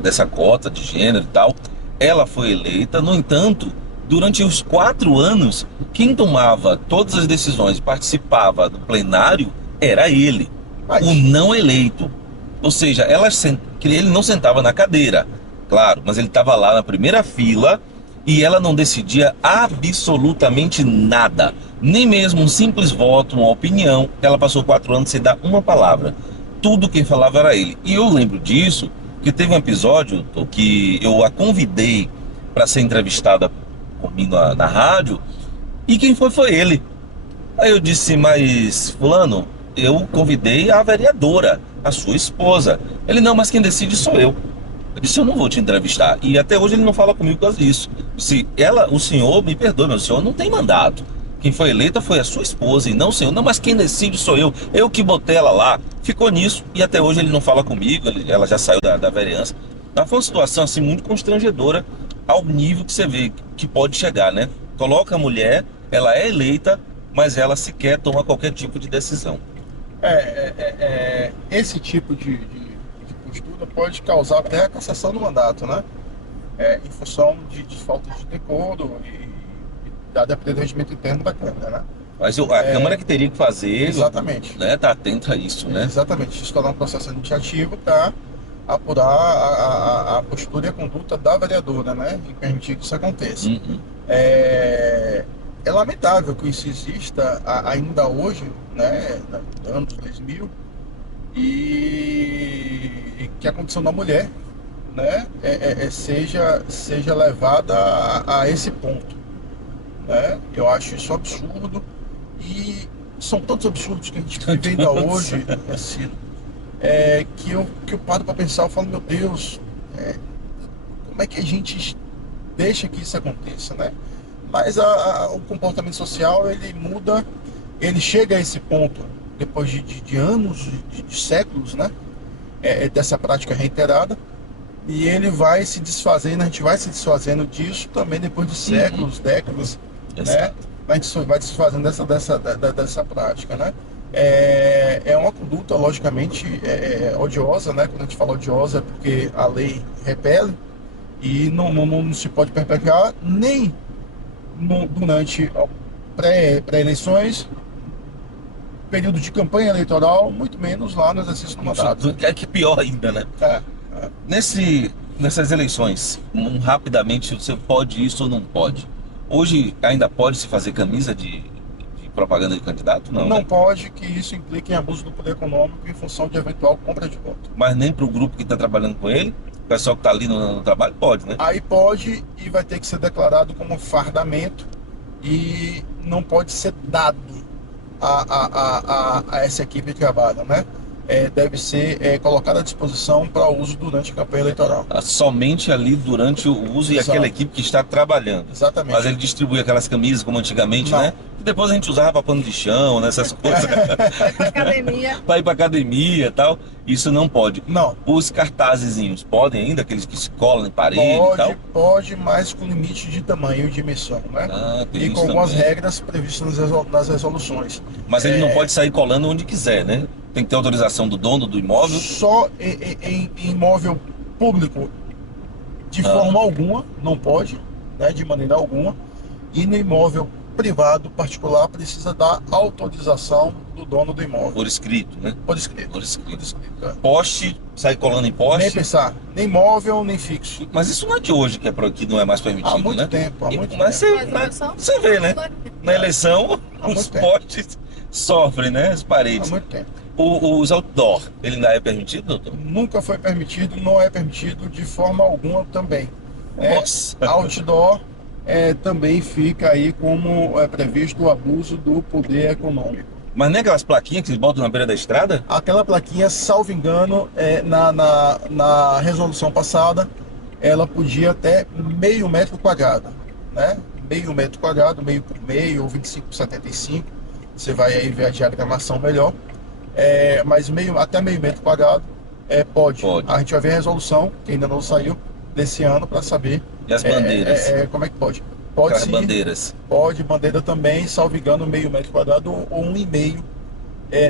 dessa cota de gênero e tal. Ela foi eleita, no entanto, durante os 4 anos, quem tomava todas as decisões e participava do plenário era ele, o não eleito. Ou seja, ele não sentava na cadeira, claro, mas ele estava lá na primeira fila e ela não decidia absolutamente nada, nem mesmo um simples voto, uma opinião. Ela passou 4 anos sem dar uma palavra. Tudo quem falava era ele. E eu lembro disso, que teve um episódio que eu a convidei para ser entrevistada comigo na rádio, e quem foi ele. Aí eu disse, mas fulano, eu convidei a vereadora, a sua esposa. Ele, não, mas quem decide sou eu. Eu disse, eu não vou te entrevistar. E até hoje ele não fala comigo por causa disso. Se ela, o senhor, me perdoe, meu senhor, não tem mandato. Quem foi eleita foi a sua esposa e não o senhor. Não, mas quem decide sou eu. Eu que botei ela lá. Ficou nisso e até hoje ele não fala comigo. Ela já saiu da vereança. Mas foi uma situação assim muito constrangedora ao nível que você vê que pode chegar, né? Coloca a mulher, ela é eleita, mas ela sequer toma qualquer tipo de decisão. Esse tipo de postura pode causar até a cassação do mandato, né? Em função de falta de decoro e da depender do regimento interno da Câmara, né? Mas a Câmara que teria que fazer, Exatamente. né? Tá atenta a isso, né? Exatamente. Isso está um processo administrativo para apurar a postura e a conduta da vereadora, né? E permitir que isso aconteça. Uhum. É lamentável que isso exista ainda hoje, né? Anos 2000, e que a condição da mulher, né? Seja levada a esse ponto, né? Eu acho isso absurdo e são tantos absurdos que a gente vive ainda hoje, assim, que eu paro para pensar, eu falo, meu Deus, como é que a gente deixa que isso aconteça, né? Mas o comportamento social, ele muda, ele chega a esse ponto depois de anos, de séculos, né? Dessa prática reiterada, e ele vai se desfazendo, a gente vai se desfazendo disso também depois de séculos, décadas, né? A gente vai desfazendo dessa prática, né? É uma conduta, logicamente, odiosa, né? Quando a gente fala odiosa é porque a lei repele e não se pode perpetuar nem durante pré-eleições, período de campanha eleitoral, muito menos lá no exercício do mandato. Que pior ainda, né? Nessas eleições, rapidamente, você pode isso ou não pode? Hoje ainda pode se fazer camisa de propaganda de candidato? Não, Não né? pode, que isso implique em abuso do poder econômico em função de eventual compra de voto. Mas nem para o grupo que está trabalhando com ele? O pessoal que está ali no trabalho pode, né? Aí pode e vai ter que ser declarado como fardamento e não pode ser dado a essa equipe de trabalho, né? Deve ser colocado à disposição para uso durante a campanha eleitoral. Somente ali durante o uso e Exato. aquela equipe que está trabalhando. Exatamente. Mas ele distribui aquelas camisas como antigamente, Não. né? E depois a gente usava para pano de chão, né? Essas coisas. Vai pra academia. Para ir para academia e tal. Isso não pode. Não. Os cartazezinhos podem ainda? Aqueles que se colam em parede e tal? Pode, mas com limite de tamanho e dimensão, né? Tem E isso com algumas também. regras previstas nas resoluções. Mas ele não pode sair colando onde quiser, né? Tem que ter autorização do dono do imóvel. Só em imóvel público, de forma alguma, não pode, né? De maneira alguma. E no imóvel privado, particular, precisa da autorização do dono do imóvel. Por escrito, né? Por escrito. Por escrito. Por escrito, é. Poste, sair colando em Nem poste. pensar, nem móvel, nem fixo. Mas isso não é de hoje que não é mais permitido, Há muito né? tempo, há muito Mas tempo. você vê, né? Na eleição, Há os muito tempo. postes sofrem, né? As Há paredes. muito tempo. Os outdoor, ele ainda é permitido, doutor? Nunca foi permitido, não é permitido de forma alguma também. Nossa. Outdoor também fica aí como previsto o abuso do poder econômico. Mas nem aquelas plaquinhas que eles botam na beira da estrada? Aquela plaquinha, salvo engano, na resolução passada, ela podia até meio metro quadrado, né? Meio metro quadrado, meio por meio, ou 25 por 75. Você vai aí ver a diagramação melhor. Mas até meio metro quadrado pode. A gente vai ver a resolução, que ainda não saiu, desse ano, para saber. E as bandeiras? Como é que pode? Pode As sim, bandeiras. pode, bandeira também, salvo engano, meio metro quadrado ou 1,5.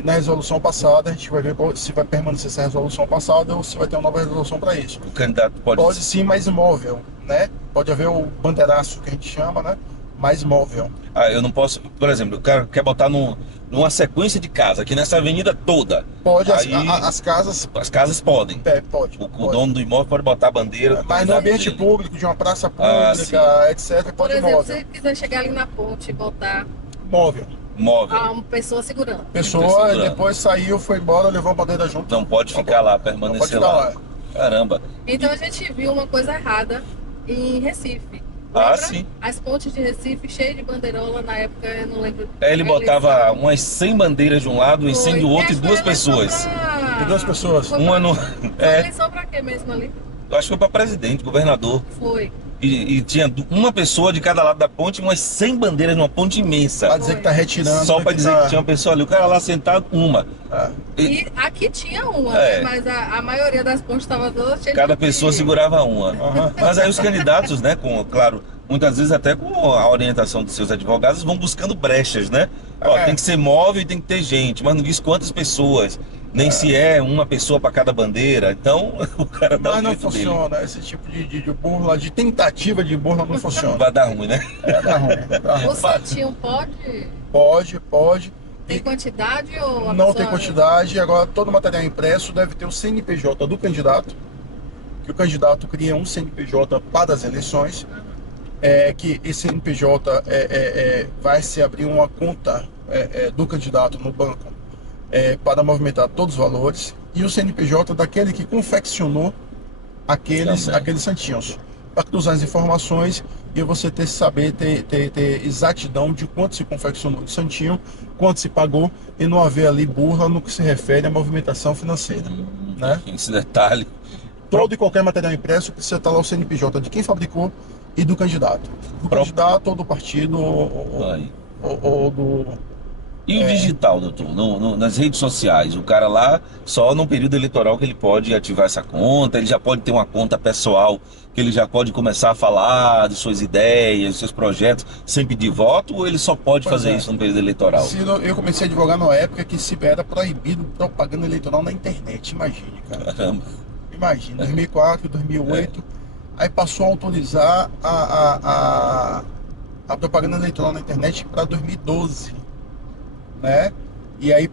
Na resolução passada, a gente vai ver se vai permanecer essa resolução passada ou se vai ter uma nova resolução para isso. O candidato Pode sim, mais móvel, né? Pode haver o bandeiraço que a gente chama, né? Mais móvel. Eu não posso, por exemplo, o cara quer botar numa sequência de casa, aqui nessa avenida toda. Pode, Aí, as casas. As casas podem. Pode. O dono do imóvel pode botar a bandeira. Mas no ambiente público, de uma praça pública, etc., Por pode exemplo, móvel. se quiser chegar ali na ponte e botar Móvel. Móvel. uma pessoa segurando. Pessoa, depois saiu, foi embora, levou a bandeira junto. Não pode ficar lá, permanecer não pode lá. ficar Caramba. Então a gente viu uma coisa errada em Recife. Ah, Lembra? sim. As pontes de Recife cheias de bandeirola, na época, eu não lembro. Ele a botava eleição. umas 100 bandeiras de um lado e 100 do outro e Essa duas eleição pessoas. pra- E duas pessoas. Foi Uma pra- no. Foi eleição pra quê mesmo ali? Eu acho que foi para presidente, governador. Foi. E tinha uma pessoa de cada lado da ponte, umas 100 bandeiras numa ponte imensa. Pra dizer que tá retirando. Só para dizer tá... que tinha uma pessoa ali. O cara lá sentado, uma. Ah. E aqui tinha uma, É. né? Mas a maioria das pontes estava toda cheia Cada de pessoa segurava uma. Mas aí os candidatos, né, claro, muitas vezes até com a orientação dos seus advogados, vão buscando brechas, né? Ó, tem que ser móvel e tem que ter gente, mas não diz quantas pessoas, nem se é uma pessoa para cada bandeira. Então, o cara dá Mas o não jeito funciona, dele. esse tipo de burla, de tentativa de burla não funciona. Vai dar ruim, né? Dá ruim, dá ruim. O santinho pode? Pode. Tem quantidade ou a Não pessoa- tem quantidade. Agora, todo material impresso deve ter o CNPJ do candidato, que o candidato cria um CNPJ para as eleições, que esse CNPJ vai se abrir uma conta do candidato no banco para movimentar todos os valores, e o CNPJ daquele que confeccionou aqueles santinhos, para cruzar as informações e você ter exatidão de quanto se confeccionou de santinho, quanto se pagou, e não haver ali burla no que se refere à movimentação financeira, né? Esse detalhe. Todo e qualquer material impresso precisa estar lá o CNPJ de quem fabricou e do candidato. Do candidato ou do partido ou do... E o digital, doutor? Nas redes sociais, o cara lá, só no período eleitoral que ele pode ativar essa conta, ele já pode ter uma conta pessoal, que ele já pode começar a falar de suas ideias, seus projetos, sem pedir voto, ou ele só pode fazer isso no período eleitoral? Eu comecei a advogar numa época que se era proibido propaganda eleitoral na internet, imagine, cara. Caramba. Imagina, 2004, 2008, aí passou a autorizar a propaganda eleitoral na internet para 2012, né? E aí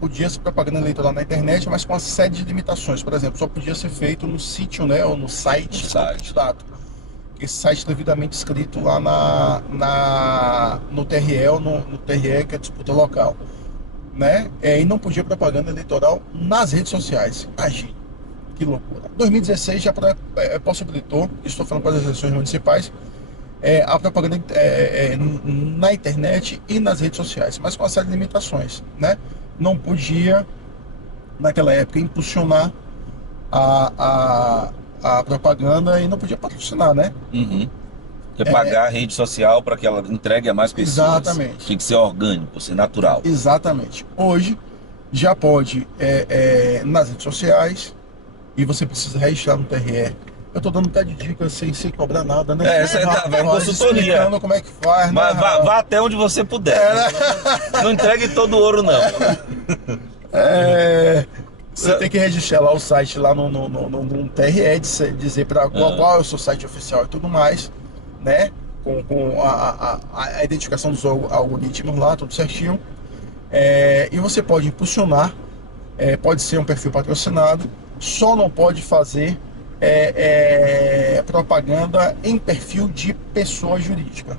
podia ser propaganda eleitoral na internet, mas com uma série de limitações. Por exemplo, só podia ser feito no sítio, né, ou no site do candidato. Esse site devidamente escrito lá no TRE, ou no TRE, que é a disputa local, né? E não podia propaganda eleitoral nas redes sociais. Imagine, que loucura. 2016 já possibilitou, estou falando para as eleições municipais, a propaganda na internet e nas redes sociais, mas com uma série de limitações, né? Não podia, naquela época, impulsionar a propaganda e não podia patrocinar, né? Pagar a rede social para que ela entregue a mais pessoas. Exatamente. Tem que ser orgânico, ser natural. Exatamente. Hoje já pode nas redes sociais, e você precisa registrar no TRE. Eu estou dando até de dicas sem cobrar nada, né? Vai em consultoria. Explicando como é que faz, né? Vá até onde você puder. Não entregue todo o ouro, não. Você tem que registrar lá o site lá no TRE, dizer para qual é o seu site oficial e tudo mais, né? Com a identificação dos algoritmos lá, tudo certinho. E você pode impulsionar, pode ser um perfil patrocinado, só não pode fazer propaganda em perfil de pessoa jurídica,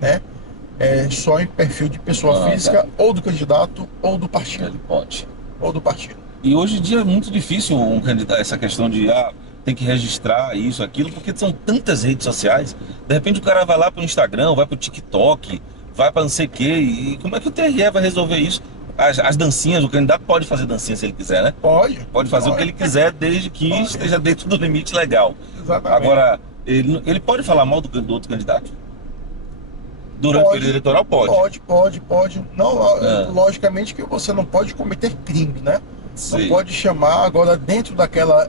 né? Só em perfil de pessoa física, ou do candidato ou do partido. Ele pode. Ou do partido. E hoje em dia é muito difícil um candidato, essa questão de tem que registrar isso, aquilo, porque são tantas redes sociais. De repente o cara vai lá pro Instagram, vai pro TikTok, vai para não sei o quê. E como é que o TRE vai resolver isso? As dancinhas, o candidato pode fazer dancinha se ele quiser, né? Pode fazer o que ele quiser, desde que esteja dentro do limite legal. Exatamente. Agora, ele pode falar mal do outro candidato? Durante o período eleitoral pode. Pode. Não, logicamente que você não pode cometer crime, né? Sim. Não pode chamar agora dentro daquela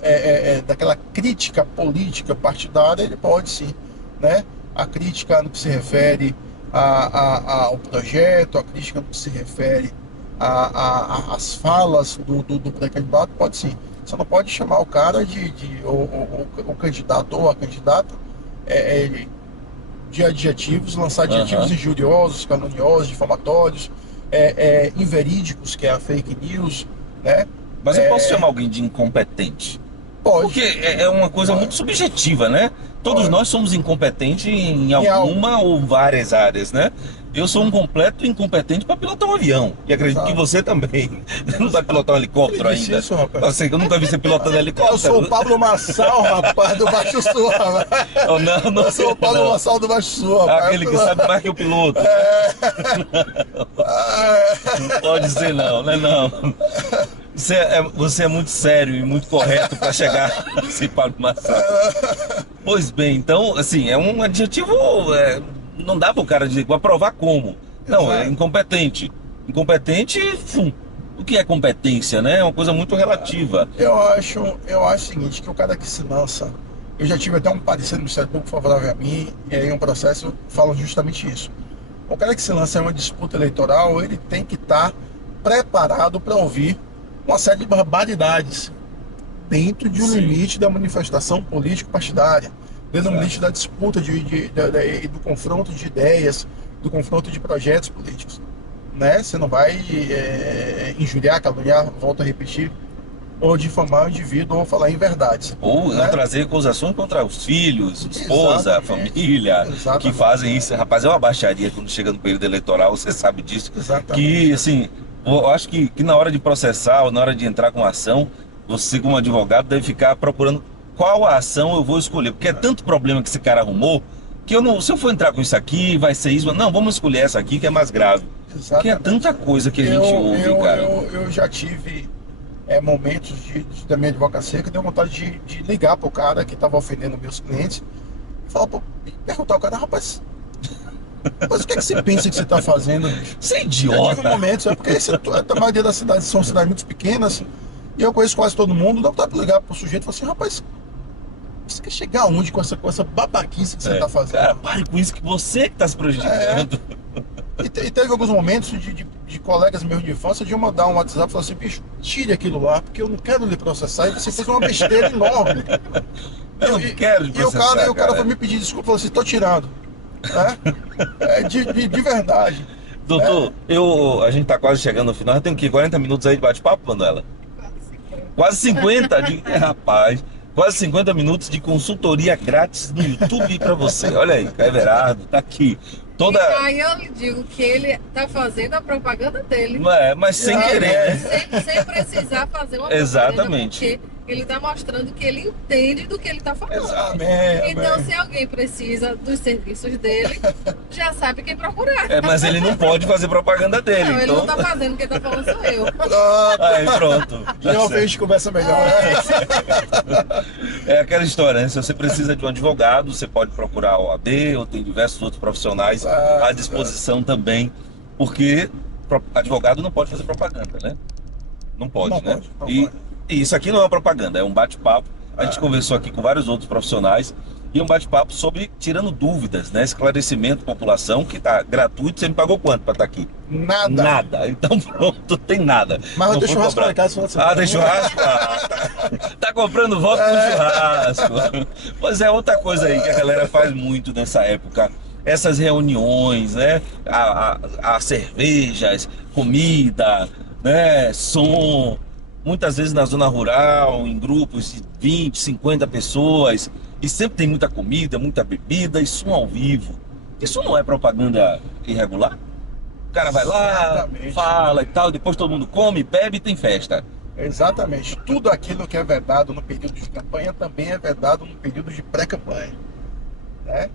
crítica política partidária, ele pode sim, né? A crítica no que se refere ao projeto, a crítica no que se refere às falas do pré-candidato, pode sim. Você não pode chamar o cara o candidato ou a candidata de adjetivos, lançar adjetivos injuriosos, caluniosos, difamatórios, inverídicos, que é a fake news, né? Mas eu posso chamar alguém de incompetente? Pode. Porque é uma coisa muito subjetiva, né? Todos nós somos incompetentes em alguma ou várias áreas, né? Eu sou um completo incompetente para pilotar um avião. E acredito que você também. Não vai pilotar um helicóptero ainda. Isso, rapaz. Eu sei que eu nunca vi você pilotando helicóptero. Eu sou o Pablo Massal, rapaz, do Baixo Sul, rapaz. Não Eu sou o Pablo Massal do Baixo Sul, rapaz. Aquele que sabe mais que o piloto. Não pode ser não, né? Não. Você é muito sério e muito correto para chegar a participar de uma ação. Pois bem, então, assim, é um adjetivo. Não dá para o cara dizer, aprovar como? Não, é Exato. incompetente. Incompetente, o que é competência, né? É uma coisa muito relativa. Eu acho o seguinte, que o cara que se lança, eu já tive até um parecer do Ministério Público favorável a mim, e aí um processo fala justamente isso. O cara que se lança em uma disputa eleitoral, ele tem que estar preparado para ouvir uma série de barbaridades dentro de um Sim. limite da manifestação político-partidária, dentro do Certo. limite da disputa do confronto de ideias, do confronto de projetos políticos. Né? Você não vai injuriar, caluniar, volto a repetir, ou difamar o indivíduo ou falar inverdades. Ou né? não trazer acusações contra os filhos, esposa, Exatamente. família, Exatamente. que fazem isso. Rapaz, é uma baixaria quando chega no período eleitoral, você sabe disso. Exatamente. Que, assim, eu acho que na hora de processar ou na hora de entrar com a ação, você como advogado deve ficar procurando qual a ação eu vou escolher. Porque é tanto problema que esse cara arrumou, que eu não, se eu for entrar com isso aqui, vai ser isso. Não, vamos escolher essa aqui que é mais grave. Porque é tanta coisa que a gente ouve, cara. Eu já tive momentos da minha advocacia que eu dei vontade de ligar pro cara que estava ofendendo meus clientes e falar, perguntar ao cara, rapaz, o que é que você pensa que você está fazendo, bicho? Você é Eu tive idiota. momentos, porque a maioria das cidades são cidades muito pequenas e eu conheço quase todo mundo, dá vontade de ligar pro sujeito e falar assim, rapaz, você quer chegar aonde com essa babaquice que você está fazendo? Cara, pare com isso que você que tá se prejudicando. E teve alguns momentos de colegas meus de infância de eu mandar um WhatsApp e falar assim, bicho, tire aquilo lá, porque eu não quero lhe processar. E você fez uma besteira enorme. Eu não quero te E o processar, cara cara. foi me pedir desculpa, falou assim, tô tirando. De verdade. Doutor, a gente tá quase chegando no final. Já tem o quê? 40 minutos aí de bate-papo, Manuela? Quase 50 rapaz, quase 50 minutos de consultoria grátis no YouTube pra você. Olha aí, Caio Everardo tá aqui. E aí eu lhe digo que ele tá fazendo a propaganda dele. Mas sem querer, né? Sem precisar fazer uma Exatamente. propaganda, porque ele tá mostrando que ele entende do que ele tá falando. Amém, Então, amém. se alguém precisa dos serviços dele, já sabe quem procurar. Mas ele não pode fazer propaganda dele, Não, ele então. não tá fazendo, quem tá falando sou eu. Aí pronto. Já a gente conversa melhor, né? É aquela história, né? Se você precisa de um advogado, você pode procurar a OAB ou tem diversos outros profissionais à disposição também, porque advogado não pode fazer propaganda, né? Não pode, Não né? pode, não E pode. isso aqui não é uma propaganda, é um bate-papo. A gente conversou aqui com vários outros profissionais e um bate-papo sobre tirando dúvidas, né? Esclarecimento da população, que tá gratuito. Você me pagou quanto para estar aqui? Nada. Nada. Então pronto, tem nada. Mas eu Não tenho foi churrasco cobrado. lá em casa esse final de semana. Ah, tem churrasco? Tá comprando voto com churrasco. Pois é, outra coisa aí que a galera faz muito nessa época. Essas reuniões, né? As cervejas, comida, né? Som. Muitas vezes na zona rural, em grupos de 20, 50 pessoas. E sempre tem muita comida, muita bebida e som ao vivo. Isso não é propaganda irregular? O cara vai lá, Exatamente. fala e tal, depois todo mundo come, bebe e tem festa. Exatamente. Tudo aquilo que é vedado no período de campanha também é vedado no período de pré-campanha. Né?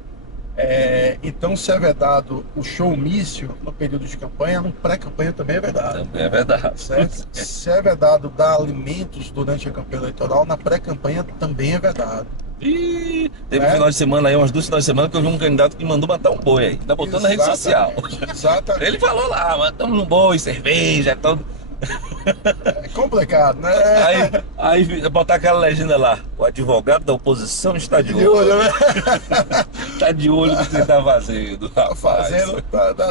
Então, se é vedado o showmício no período de campanha, no pré-campanha também é vedado. Também é verdade. Certo? Se é vedado dar alimentos durante a campanha eleitoral, na pré-campanha também é vedado. E teve É. um final de semana aí, umas 2 finais de semana, que eu vi um candidato que mandou matar um boi aí. Ainda botou na rede social. Exatamente. Ele falou lá, matamos um boi, cerveja, tudo. É complicado, né? Aí botar aquela legenda lá, o advogado da oposição está de olho. né? Tá de olho no que você tá fazendo, rapaz. Fazendo,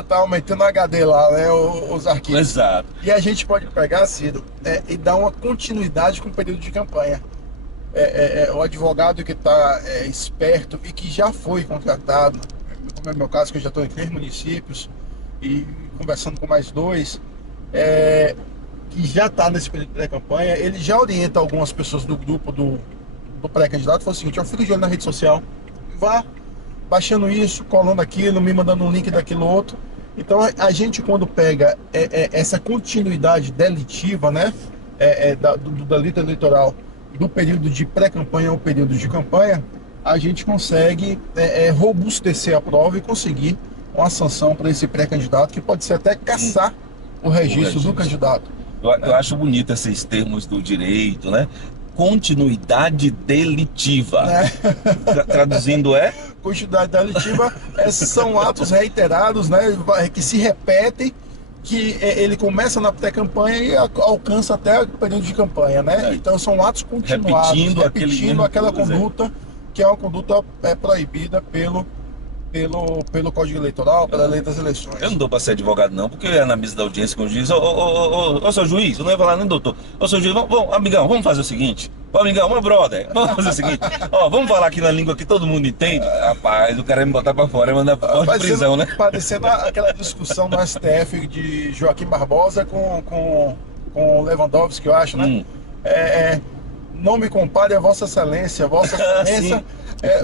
tá aumentando o HD lá, né? Os arquivos. Exato. E a gente pode pegar, Ciro, e dar uma continuidade com o período de campanha. O advogado que está esperto e que já foi contratado, como é o meu caso, que eu já estou em 3 municípios e conversando com mais 2, que já está nesse período de pré-campanha, ele já orienta algumas pessoas do grupo do pré-candidato, fala o seguinte, fica de olho na rede social, vá baixando isso, colando aquilo, me mandando um link daquilo outro. Então a gente, quando pega essa continuidade delitiva, né, do delito eleitoral, do período de pré-campanha ao período de campanha, a gente consegue robustecer a prova e conseguir uma sanção para esse pré-candidato, que pode ser até caçar o registro do candidato. Eu acho bonito esses termos do direito, né? Continuidade delitiva. Traduzindo Continuidade delitiva são atos reiterados, né, que se repetem, que ele começa na pré-campanha e alcança até o período de campanha, né? Então são atos continuados, repetindo aquela conduta que é uma conduta proibida pelo Código Eleitoral, pela lei das eleições. Eu não dou pra ser advogado não, porque eu ia na mesa da audiência com o juiz, ô seu juiz, eu não ia falar nem doutor, ô seu juiz, amigão, vamos fazer o seguinte, ô amigão, meu brother, vamos fazer o seguinte, ó, vamos falar aqui na língua que todo mundo entende. Rapaz, o cara ia me botar pra fora, ia mandar pra prisão, né? Parecendo aquela discussão no STF de Joaquim Barbosa com Lewandowski, eu acho, né? Não me compare a Vossa Excelência, Vossa Excelência...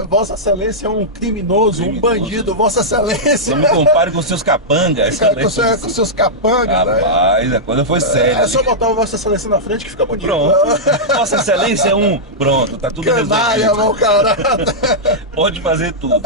Vossa Excelência é um criminoso, um bandido, Vossa Excelência. Não me compare com seus capangas. Com seus capangas. Rapaz, a coisa foi séria. É só botar o Vossa Excelência na frente que fica bonito. Pronto. Vossa Excelência é um. Pronto, tá tudo canalha, meu cara. Pode fazer tudo.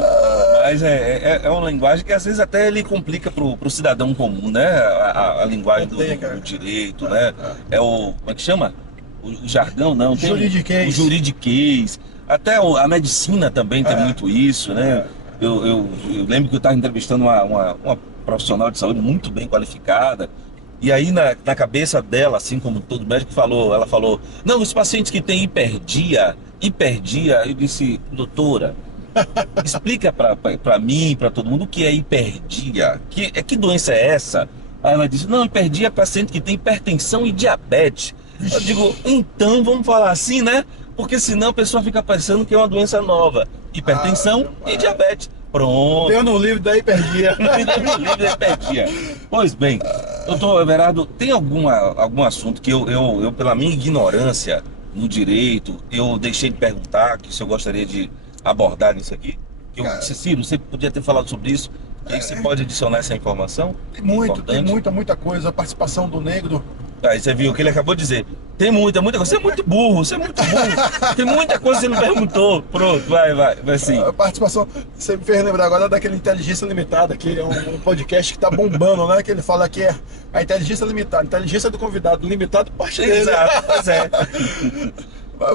Mas é uma linguagem que às vezes até ele complica pro cidadão comum, né? A linguagem do direito, né? É o. Como é que chama? O jargão, não. Juridiquês. O juridiquês. Até a medicina também tem muito isso, né? Eu lembro que eu estava entrevistando uma profissional de saúde muito bem qualificada, e aí na cabeça dela, assim como todo médico ela falou, não, os pacientes que têm hiperdia, eu disse, doutora, explica para mim, para todo mundo, o que é hiperdia, que doença é essa? Aí ela disse, não, hiperdia é paciente que tem hipertensão e diabetes. Eu digo, então vamos falar assim, né? Porque senão a pessoa fica pensando que é uma doença nova. Hipertensão e diabetes. Pronto. Eu no livro da hiperdia. No livro da hiperdia. Pois bem, doutor Everardo, tem algum assunto que eu, pela minha ignorância no direito, eu deixei de perguntar, que o senhor gostaria de abordar nisso aqui? Que eu disse, Ciro, você podia ter falado sobre isso, que aí você pode adicionar essa informação? Tem muita coisa. A participação do negro. Aí você viu o que ele acabou de dizer. Tem muita coisa. Você é muito burro. Tem muita coisa que você não perguntou. Pronto, vai sim. A participação, você me fez lembrar agora daquele Inteligência Limitada, que é um podcast que tá bombando, né? Que ele fala que é a inteligência limitada, a inteligência do convidado limitado, parte dele. Exato, pois é.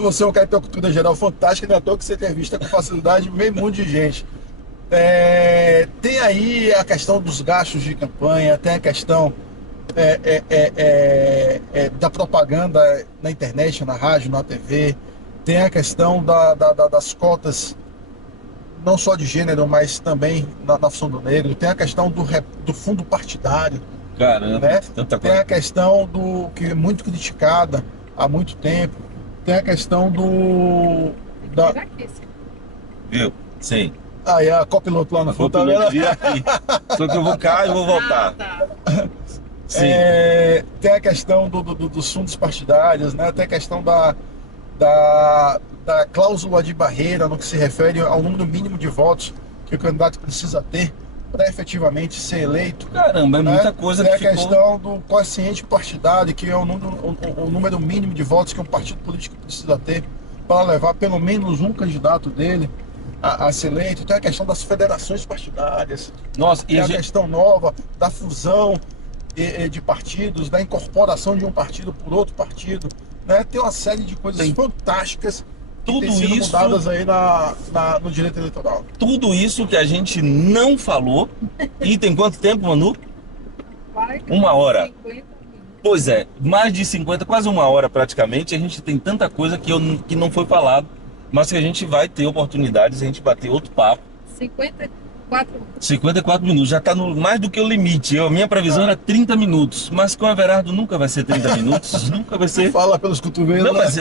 Você é um cara que tem uma cultura geral fantástica, não é à toa que você tem vista com facilidade meio mundo de gente. Tem aí a questão dos gastos de campanha, tem a questão da propaganda na internet, na rádio, na TV, tem a questão das cotas, não só de gênero, mas também na função do negro, tem a questão do fundo partidário. Caramba, né? Tanta Tem coisa. a questão que é muito criticada há muito tempo, tem a questão Viu? Sim. Aí a copiloto lá na Vou frente, tá vendo? vir aqui. Só que eu vou cá e vou voltar. Tá. Sim. Tem a questão dos fundos partidários, né? Tem a questão da cláusula de barreira no que se refere ao número mínimo de votos que o candidato precisa ter para efetivamente ser eleito. Caramba, é né? muita coisa Tem que a ficou... questão do quociente partidário, que é o número mínimo de votos que um partido político precisa ter para levar pelo menos um candidato dele a ser eleito. Tem a questão das federações partidárias. Nossa, Tem a questão nova da fusão de partidos, da incorporação de um partido por outro partido, né? Tem uma série de coisas fantásticas que têm sido mudadas aí no direito eleitoral. Tudo isso que a gente não falou. E tem quanto tempo, Manu? 1 hora. 50 minutos. Pois é, mais de 50, quase 1 hora praticamente. A gente tem tanta coisa que não foi falado, mas que a gente vai ter oportunidades de a gente bater outro papo. 54 minutos, já está mais do que o limite. Minha previsão era 30 minutos, mas com o Everardo nunca vai ser 30 minutos, nunca vai ser... Fala pelos cotovelos. Não, mas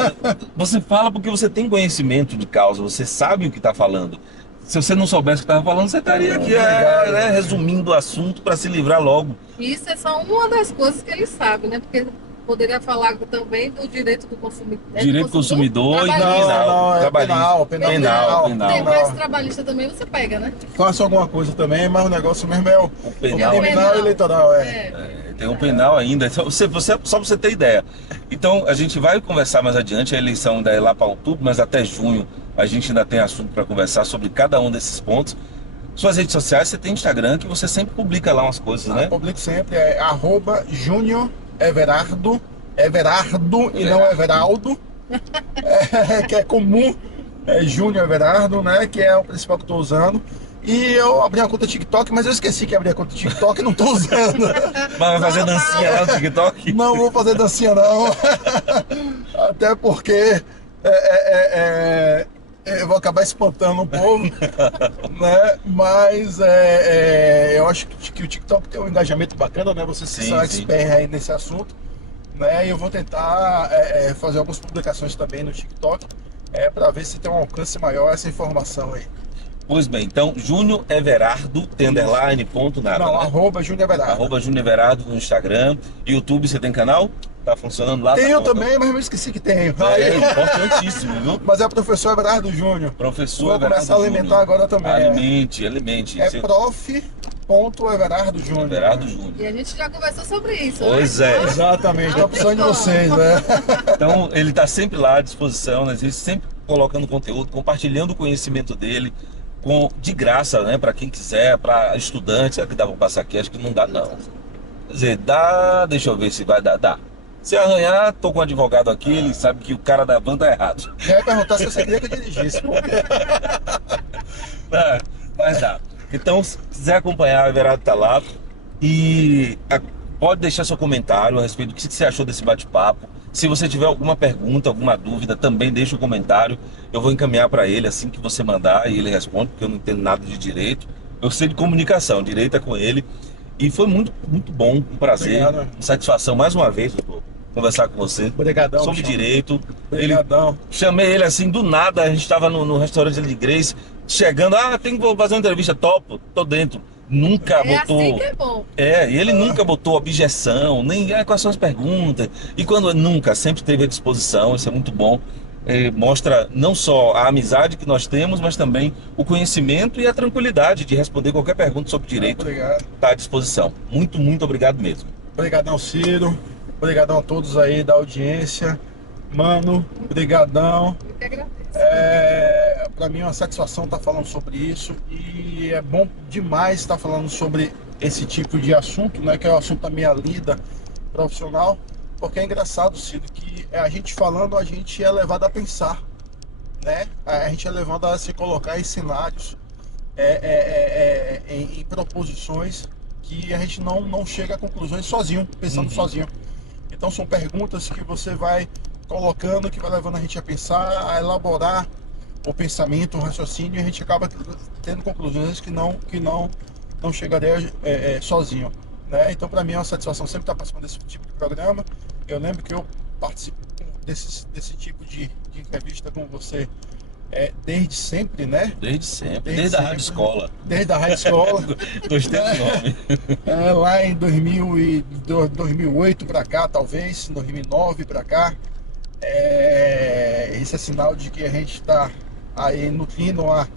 você fala porque você tem conhecimento de causa, você sabe o que está falando. Se você não soubesse o que estava falando, você estaria aqui resumindo o assunto para se livrar logo. Isso é só uma das coisas que ele sabe, né? Porque poderia falar também do direito do consumidor. Direito do consumidor e penal. Tem mais trabalhista também, você pega, né? Faça alguma coisa também, mas o negócio mesmo é o penal. criminal eleitoral. Tem um penal ainda, só pra você ter ideia. Então a gente vai conversar mais adiante, a eleição ainda é lá para outubro, mas até junho a gente ainda tem assunto para conversar sobre cada um desses pontos. Suas redes sociais, você tem Instagram, que você sempre publica lá umas coisas, né? Publico sempre, @JuniorEverardo Everardo e não Everaldo, que é comum, Júnior Everardo, né? Que é o principal que eu tô usando. E eu abri uma conta TikTok, mas eu esqueci que abri a conta TikTok e não tô usando. Mas vai fazer dancinha lá no TikTok? Não vou fazer dancinha não. Até porque eu vou acabar espantando o povo, né? Mas eu acho que o TikTok tem um engajamento bacana, né? Você se Sim, sabe sim. expert aí nesse assunto, né? E eu vou tentar fazer algumas publicações também no TikTok, para ver se tem um alcance maior essa informação aí. Pois bem, então, Júnior Everardo, tem underline, ponto, nada, Não, né? arroba Júnior Everardo. Arroba Júnior Everardo no Instagram. YouTube, você tem canal? Tá funcionando lá? Tenho tá bom, também, mas eu esqueci que tenho. É importantíssimo, viu? Mas é o professor Everardo Júnior. Professor Vou Everardo começar a alimentar Júnior. agora também. Alimente. É Seu- prof.everardo Júnior. Everardo Júnior. E a gente já conversou sobre isso, Pois né? é. Exatamente, tô precisando de vocês, né? Então, ele está sempre lá à disposição, né? Ele sempre colocando conteúdo, compartilhando o conhecimento dele de graça, né? Para quem quiser, para estudantes. Será que dá para passar aqui? Acho que não dá, não. Quer dizer, dá. Deixa eu ver se vai dar. Dá. Se arranhar, tô com um advogado aqui, ele sabe que o cara da van tá errado. Já ia perguntar se você queria que eu dirigisse. Mas dá. Então, se quiser acompanhar, o Everardo tá lá. E pode deixar seu comentário a respeito do que você achou desse bate-papo. Se você tiver alguma pergunta, alguma dúvida, também deixa o comentário. Eu vou encaminhar para ele assim que você mandar e ele responde, porque eu não entendo nada de direito. Eu sei de comunicação, direito é com ele. E foi muito, muito bom, um prazer, Obrigado. satisfação mais uma vez, doutor, conversar com você Obrigadão. sobre bichão. direito. Obrigadão. Chamei ele assim do nada, a gente estava no restaurante de Grace, chegando, tem que fazer uma entrevista, topo, tô dentro. Nunca É botou. assim que é bom. E ele nunca botou objeção, nem quais são as perguntas. E quando nunca, sempre teve à disposição, isso é muito bom. Mostra não só a amizade que nós temos, mas também o conhecimento e a tranquilidade de responder qualquer pergunta sobre direito. Obrigado. Está à disposição. Muito, muito obrigado mesmo. Obrigadão, Ciro. Obrigadão a todos aí da audiência. Mano, brigadão. Eu que agradeço. Para mim é uma satisfação estar falando sobre isso e é bom demais estar falando sobre esse tipo de assunto, né, que é o assunto da minha lida profissional, porque é engraçado, Ciro, que a gente falando, a gente é levado a pensar, né? A gente é levado a se colocar em cenários, em proposições que a gente não chega a conclusões sozinho, pensando sozinho. Então são perguntas que você vai colocando, que vai levando a gente a pensar, a elaborar o pensamento, o raciocínio, e a gente acaba tendo conclusões que não chegaria sozinho, né? Então para mim é uma satisfação sempre estar participando desse tipo de programa. Eu lembro que eu participo desse tipo de entrevista com você desde sempre, né? Desde sempre, Desde desde a sempre. rádio escola. Desde a rádio escola. Gostei do nome. Lá em 2008 para cá, talvez, 2009 para cá. Isso é sinal de que a gente está aí nutrindo uma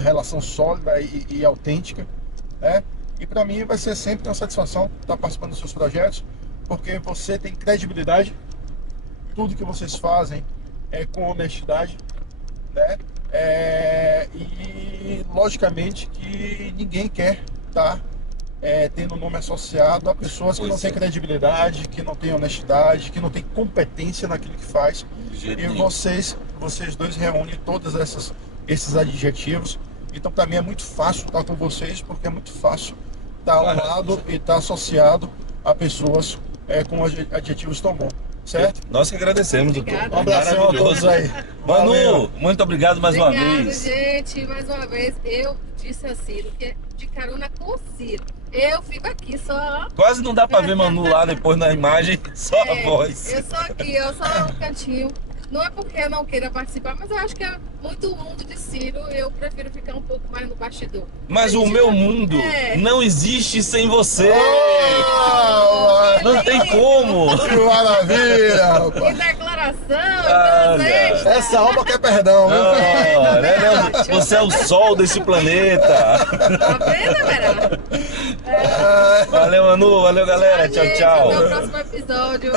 relação sólida e autêntica, né? E para mim vai ser sempre uma satisfação estar participando dos seus projetos, porque você tem credibilidade, tudo que vocês fazem é com honestidade, né? E logicamente que ninguém quer estar tendo nome associado a pessoas que Pois não têm é. credibilidade, que não têm honestidade, que não têm competência naquilo que faz. De jeito E nenhum. vocês dois reúnem todos esses adjetivos. Então para mim é muito fácil estar com vocês, porque é muito fácil estar ao Claro. lado e estar associado a pessoas com adjetivos tão bons, certo? Nós que agradecemos, doutor. Obrigada. Um abração a todos aí. Manu, Valeu. muito obrigado mais uma Obrigada, vez. gente. Mais uma vez, eu disse a Ciro que é de carona com o Ciro. Eu fico aqui só. Quase não dá pra ver Manu lá depois na imagem, só a voz. Eu sou aqui, eu sou um cantinho. Não é porque eu não queira participar, mas eu acho que é muito o mundo de Ciro. Eu prefiro ficar um pouco mais no bastidor. Mas o meu mundo não existe sem você. Ah, Não tem como. que maravilha, Que rapaz. declaração! Olha. Essa Essa alma quer perdão, viu? Você é o sol desse planeta. Tá vendo, Vera? Valeu, Manu. Valeu, galera. Tchau, Gente, tchau. Até o próximo episódio.